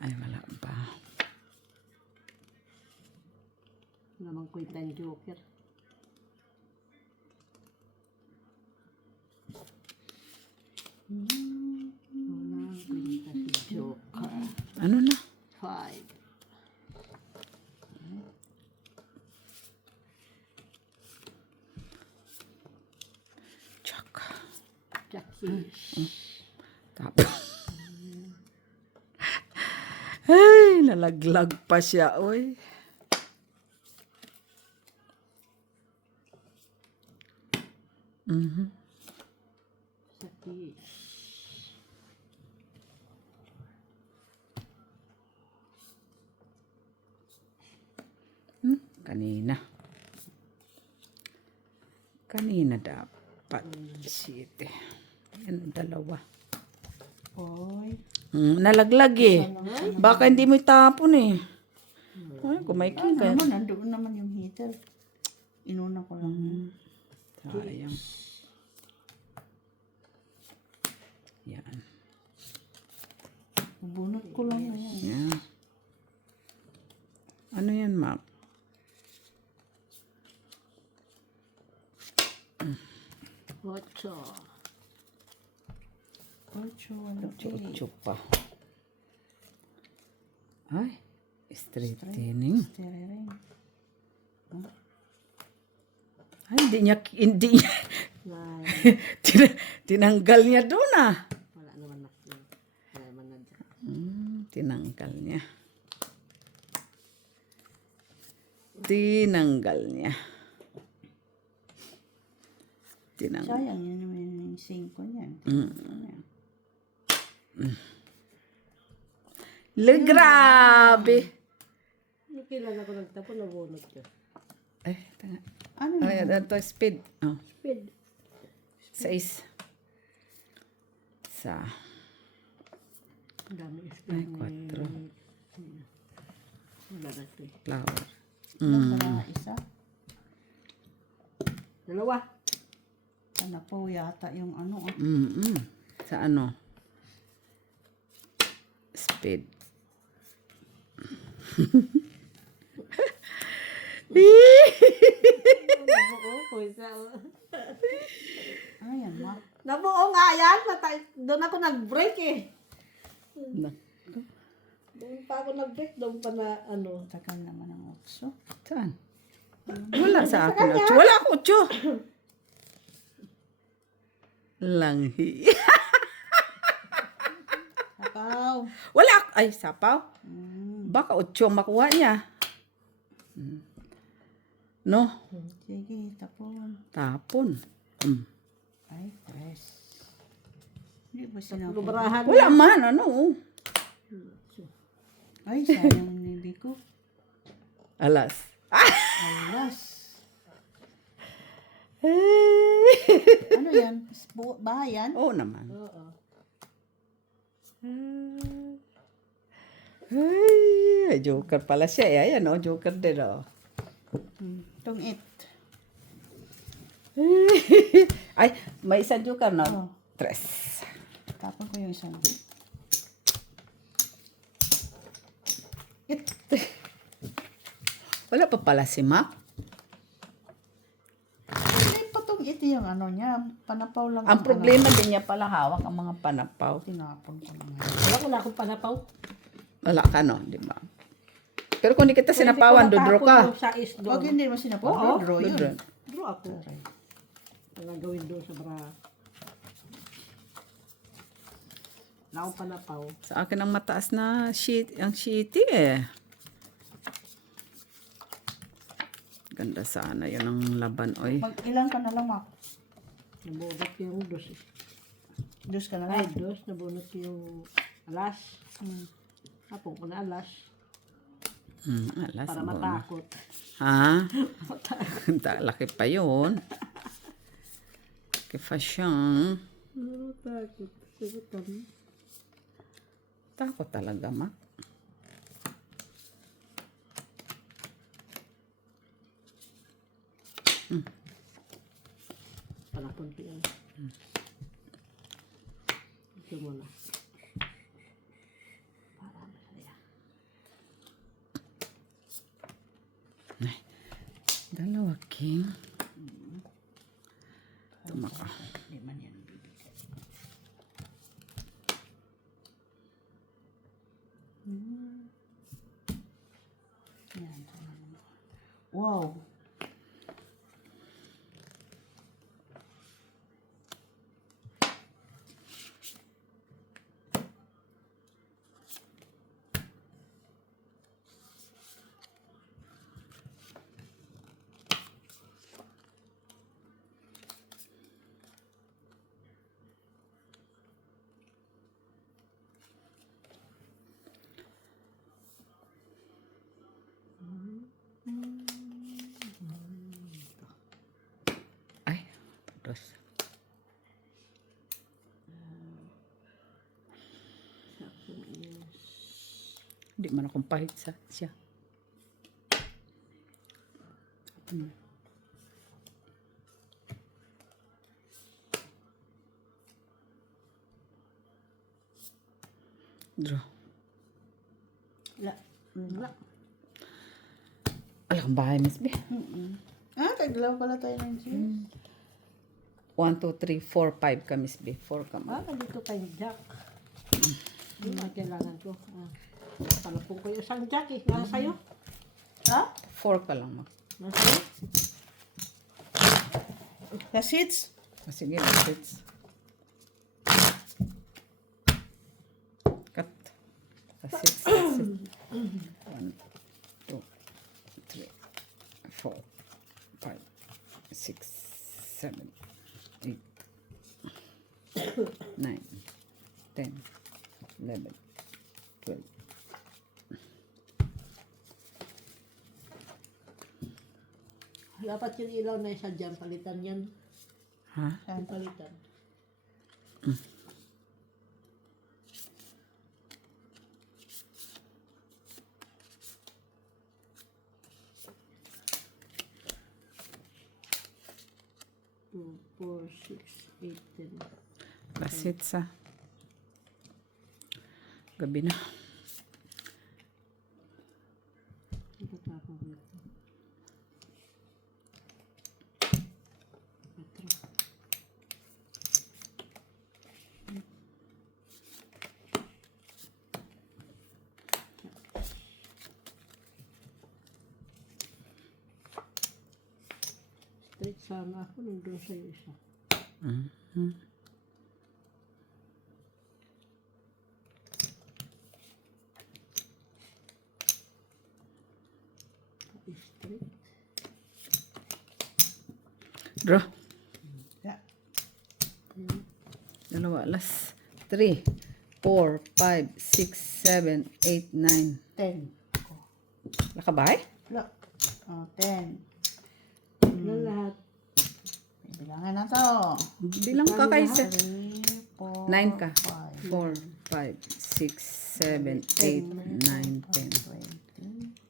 Ay wala pa. Namang kwenta yung joker. Walang kwenta si joker. Ano na? 5. Tsaka. Jackie. Tapos. Ay, nalaglag pa siya, oy. Jackie. Kanina. Kanina dapat. 7. Yan, 2. Oy. Nalaglag eh. Baka hindi mo itapon eh. Ay, kumayking ka. Naman, nandoon naman yung heater. Inuna ko lang. Sayang. Yan. Bunot ko lang na yan. Yan. Ano yan, Mac? Ocho. Ocho, ano, Chucho pa. Ay, straightening. Tirering. Ay, hindi niya, Nine. tinanggal niya doon ah. Wala naman na. Wala naman na dyan. Tinanggal niya. Tinanggal niya. Tinanggal. Sayang yun yung 5 niyan. Grabe. Yung kailan ako nagtapon, nabunot ko. Ay, tanga. Ano Ay, ito, speed. Oh, Speed. 6. Sa. Ang dami Ay, speed. 4. Wala na ito eh. Flower. Para isa. Dalawa. Sana po yata yung ano. Sa ano? Speed. Nabuo ko isa. Ano yan, ma? Nabuo nga yan. Doon ako nag-break eh. Na, Doon pa ako nag-break. Doon pa na ano. Tagal naman ang 8. saan? Wala sa akin. 8. Wala ako 8. Langhi. Sapaw. Wala ako. Ay, sapaw. Baka 8 ang makuha niya. No? Sige, tapon. Tapon. Ay, 3. Hindi ba sinapon? Lubrahan. Wala man, ano? Ay, sayang hindi ko. Alas. Alas. Ano yan? Bahayan? Oo naman. Oo. Ay, joker pala siya. Eh. Ayan, oh, joker din, oh. Itong 8. Ay, may isang joker, no? Oh. 3. Tapon ko yung isang. Wala pa pala si Mac. Hindi pa itong 8 yung ano niya. Panapaw lang. Ang problema din niya pala hawak ang mga panapaw. Tinapon ko na nga. Wala akong panapaw. Wala ka, no? Di ba? Pero kung di kita sinapawan, dudro ka. Sa is Huwag doon. hindi mo sinapon. Oo, Draw yun. Dudro. Draw ako. Ang gawin doon sa bra. Wala akong panapaw. Sa akin ang mataas na sheet, ang sheety eh. Ganda sana yun ang laban, oy. Mag-ilan ka na lang, Mak? Nabunot yung dos eh. Dos ka na Ay, lang. dos. Nabunot yung alas. Hapon ko na alas. Alas, Para bon. matakot. Ha? Laki pa yun. Laki pa siyang. Takot. Sagutan. Takot talaga, Mac. Panakon ko yan. Ito muna. Para masaya. Dalawa, King. Tumaka. Hindi man yan bibigay. Yan. Wow. Hindi man akong pahit sa siya. Draw. Wala. Wala. Ala kang bahay, Miss B. Taglaw pala tayo ng cheese. 1, 2, 3, 4, 5 ka, Miss B. 4 ka mo. Dito kay Jack. Hindi na kailangan ko. Talapong ko yung isang Jack eh. Nasa sa'yo? Ha? 4 ka lang, ma. Nasa sa'yo? The seeds? Sige, that's cut. That's it. 1, 2, 3, 4, 5, 6, 7, 8, 9, 10, 11, 12. Dapat yung ilaw na isa dyan. Palitan yan. Ha? Yung palitan. Two, 4, 6, 8, 10. That's it sa gabi na. Ito tapos dito. 4. Straight sana ako nandun sa'yo isa. Mhm. Straight. Draw. Yeah. Dalawa. Last. 3, 4, 5, 6, 7, 8, 9. 10. Nakabahay? Wala. 10. Ilan lahat? Bilangan na to. Bilang ka kayo sa 3, 4, 9 ka. 5, 4, 5, 6, 7, 8, 9, 10. 20,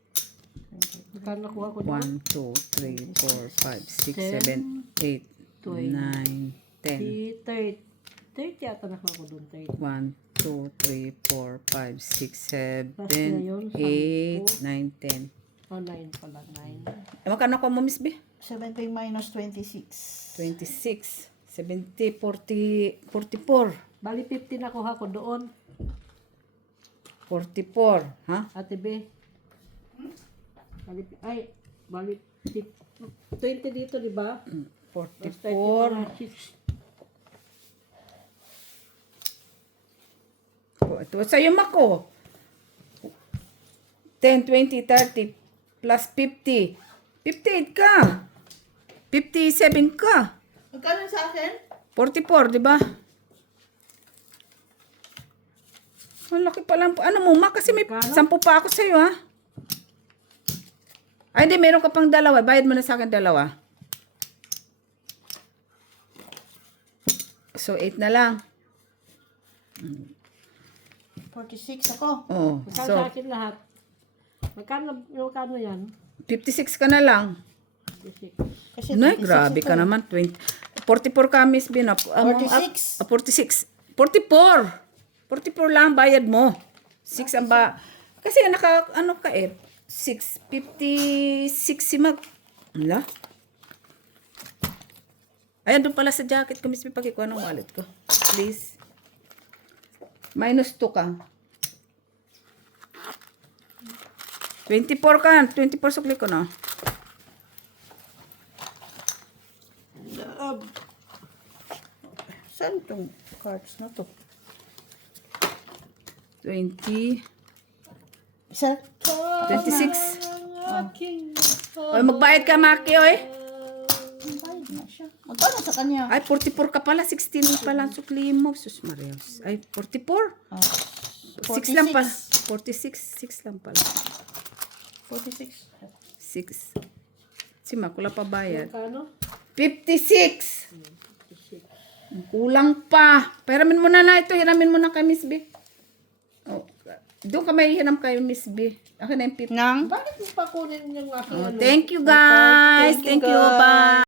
20. Magkano nakuha ko 1, 2, 3, 4, 5, 6, 7, 8, 9, 10. 30 yata nakuha ko doon. 30. 1, 2, 3, 4, 5, 6, 7, Plus na yun, 8, 9, 10. Oh, 9 pala. 9. Magkano ko mo, Miss B? 17 minus 26. 26, 70, 40, 44. Bali 50 nakuha ko doon. 44, ha? Ate B. Bali 20 dito, di ba? 44. Ito, sa'yo mako. 10, 20, 30, plus 50. 58 ka. 57 ka. Magkano sa akin? 44, di ba? Ang laki pa lang. Ano mo, ma? Kasi may 10 pa ako sa'yo, ha? Ay, hindi. Meron ka pang dalawa. Bayad mo na sa akin dalawa. So, 8 na lang. 46 ako. Oh, Magkano so, sa akin lahat? Magkano yan? 56 ka na lang. 56. Kasi Nay, 26 grabe ito ka eh. naman. 44 ka, Miss Bin. 46. 46. 44. 44 lang bayad mo. 6 ang ba... Kasi ano ka eh. 6. 56 si Mag... Ala? Ayan, doon pala sa jacket ko, Miss Bin. Pagkikuha ng wallet ko. Please. Minus 2 ka. 24 ka. 24 sukli ko na. Saan itong cards na to? 20. Isa? 26. Aking Oy, magbayad ka, Maki, oy. Ang bayad na siya. Magkano sa kanya? Ay, 44 ka pala. 16 pala ang sukli mo. Sus Marios. Ay, 44. Ah, 6 lang pala. 46. 6 lang pala. 46. 6. Si Makula pa bayad. Magkano? 56. Kulang pa. Pahiramin mo na ito. Hiramin mo na kay Miss B. Oh, Doon ka may hiram kayo, Miss B. Ako na yung 50. Nang? Bakit mo pa kunin yung aking Oh, ano? thank you, guys. Thank you, Thank you. Bye.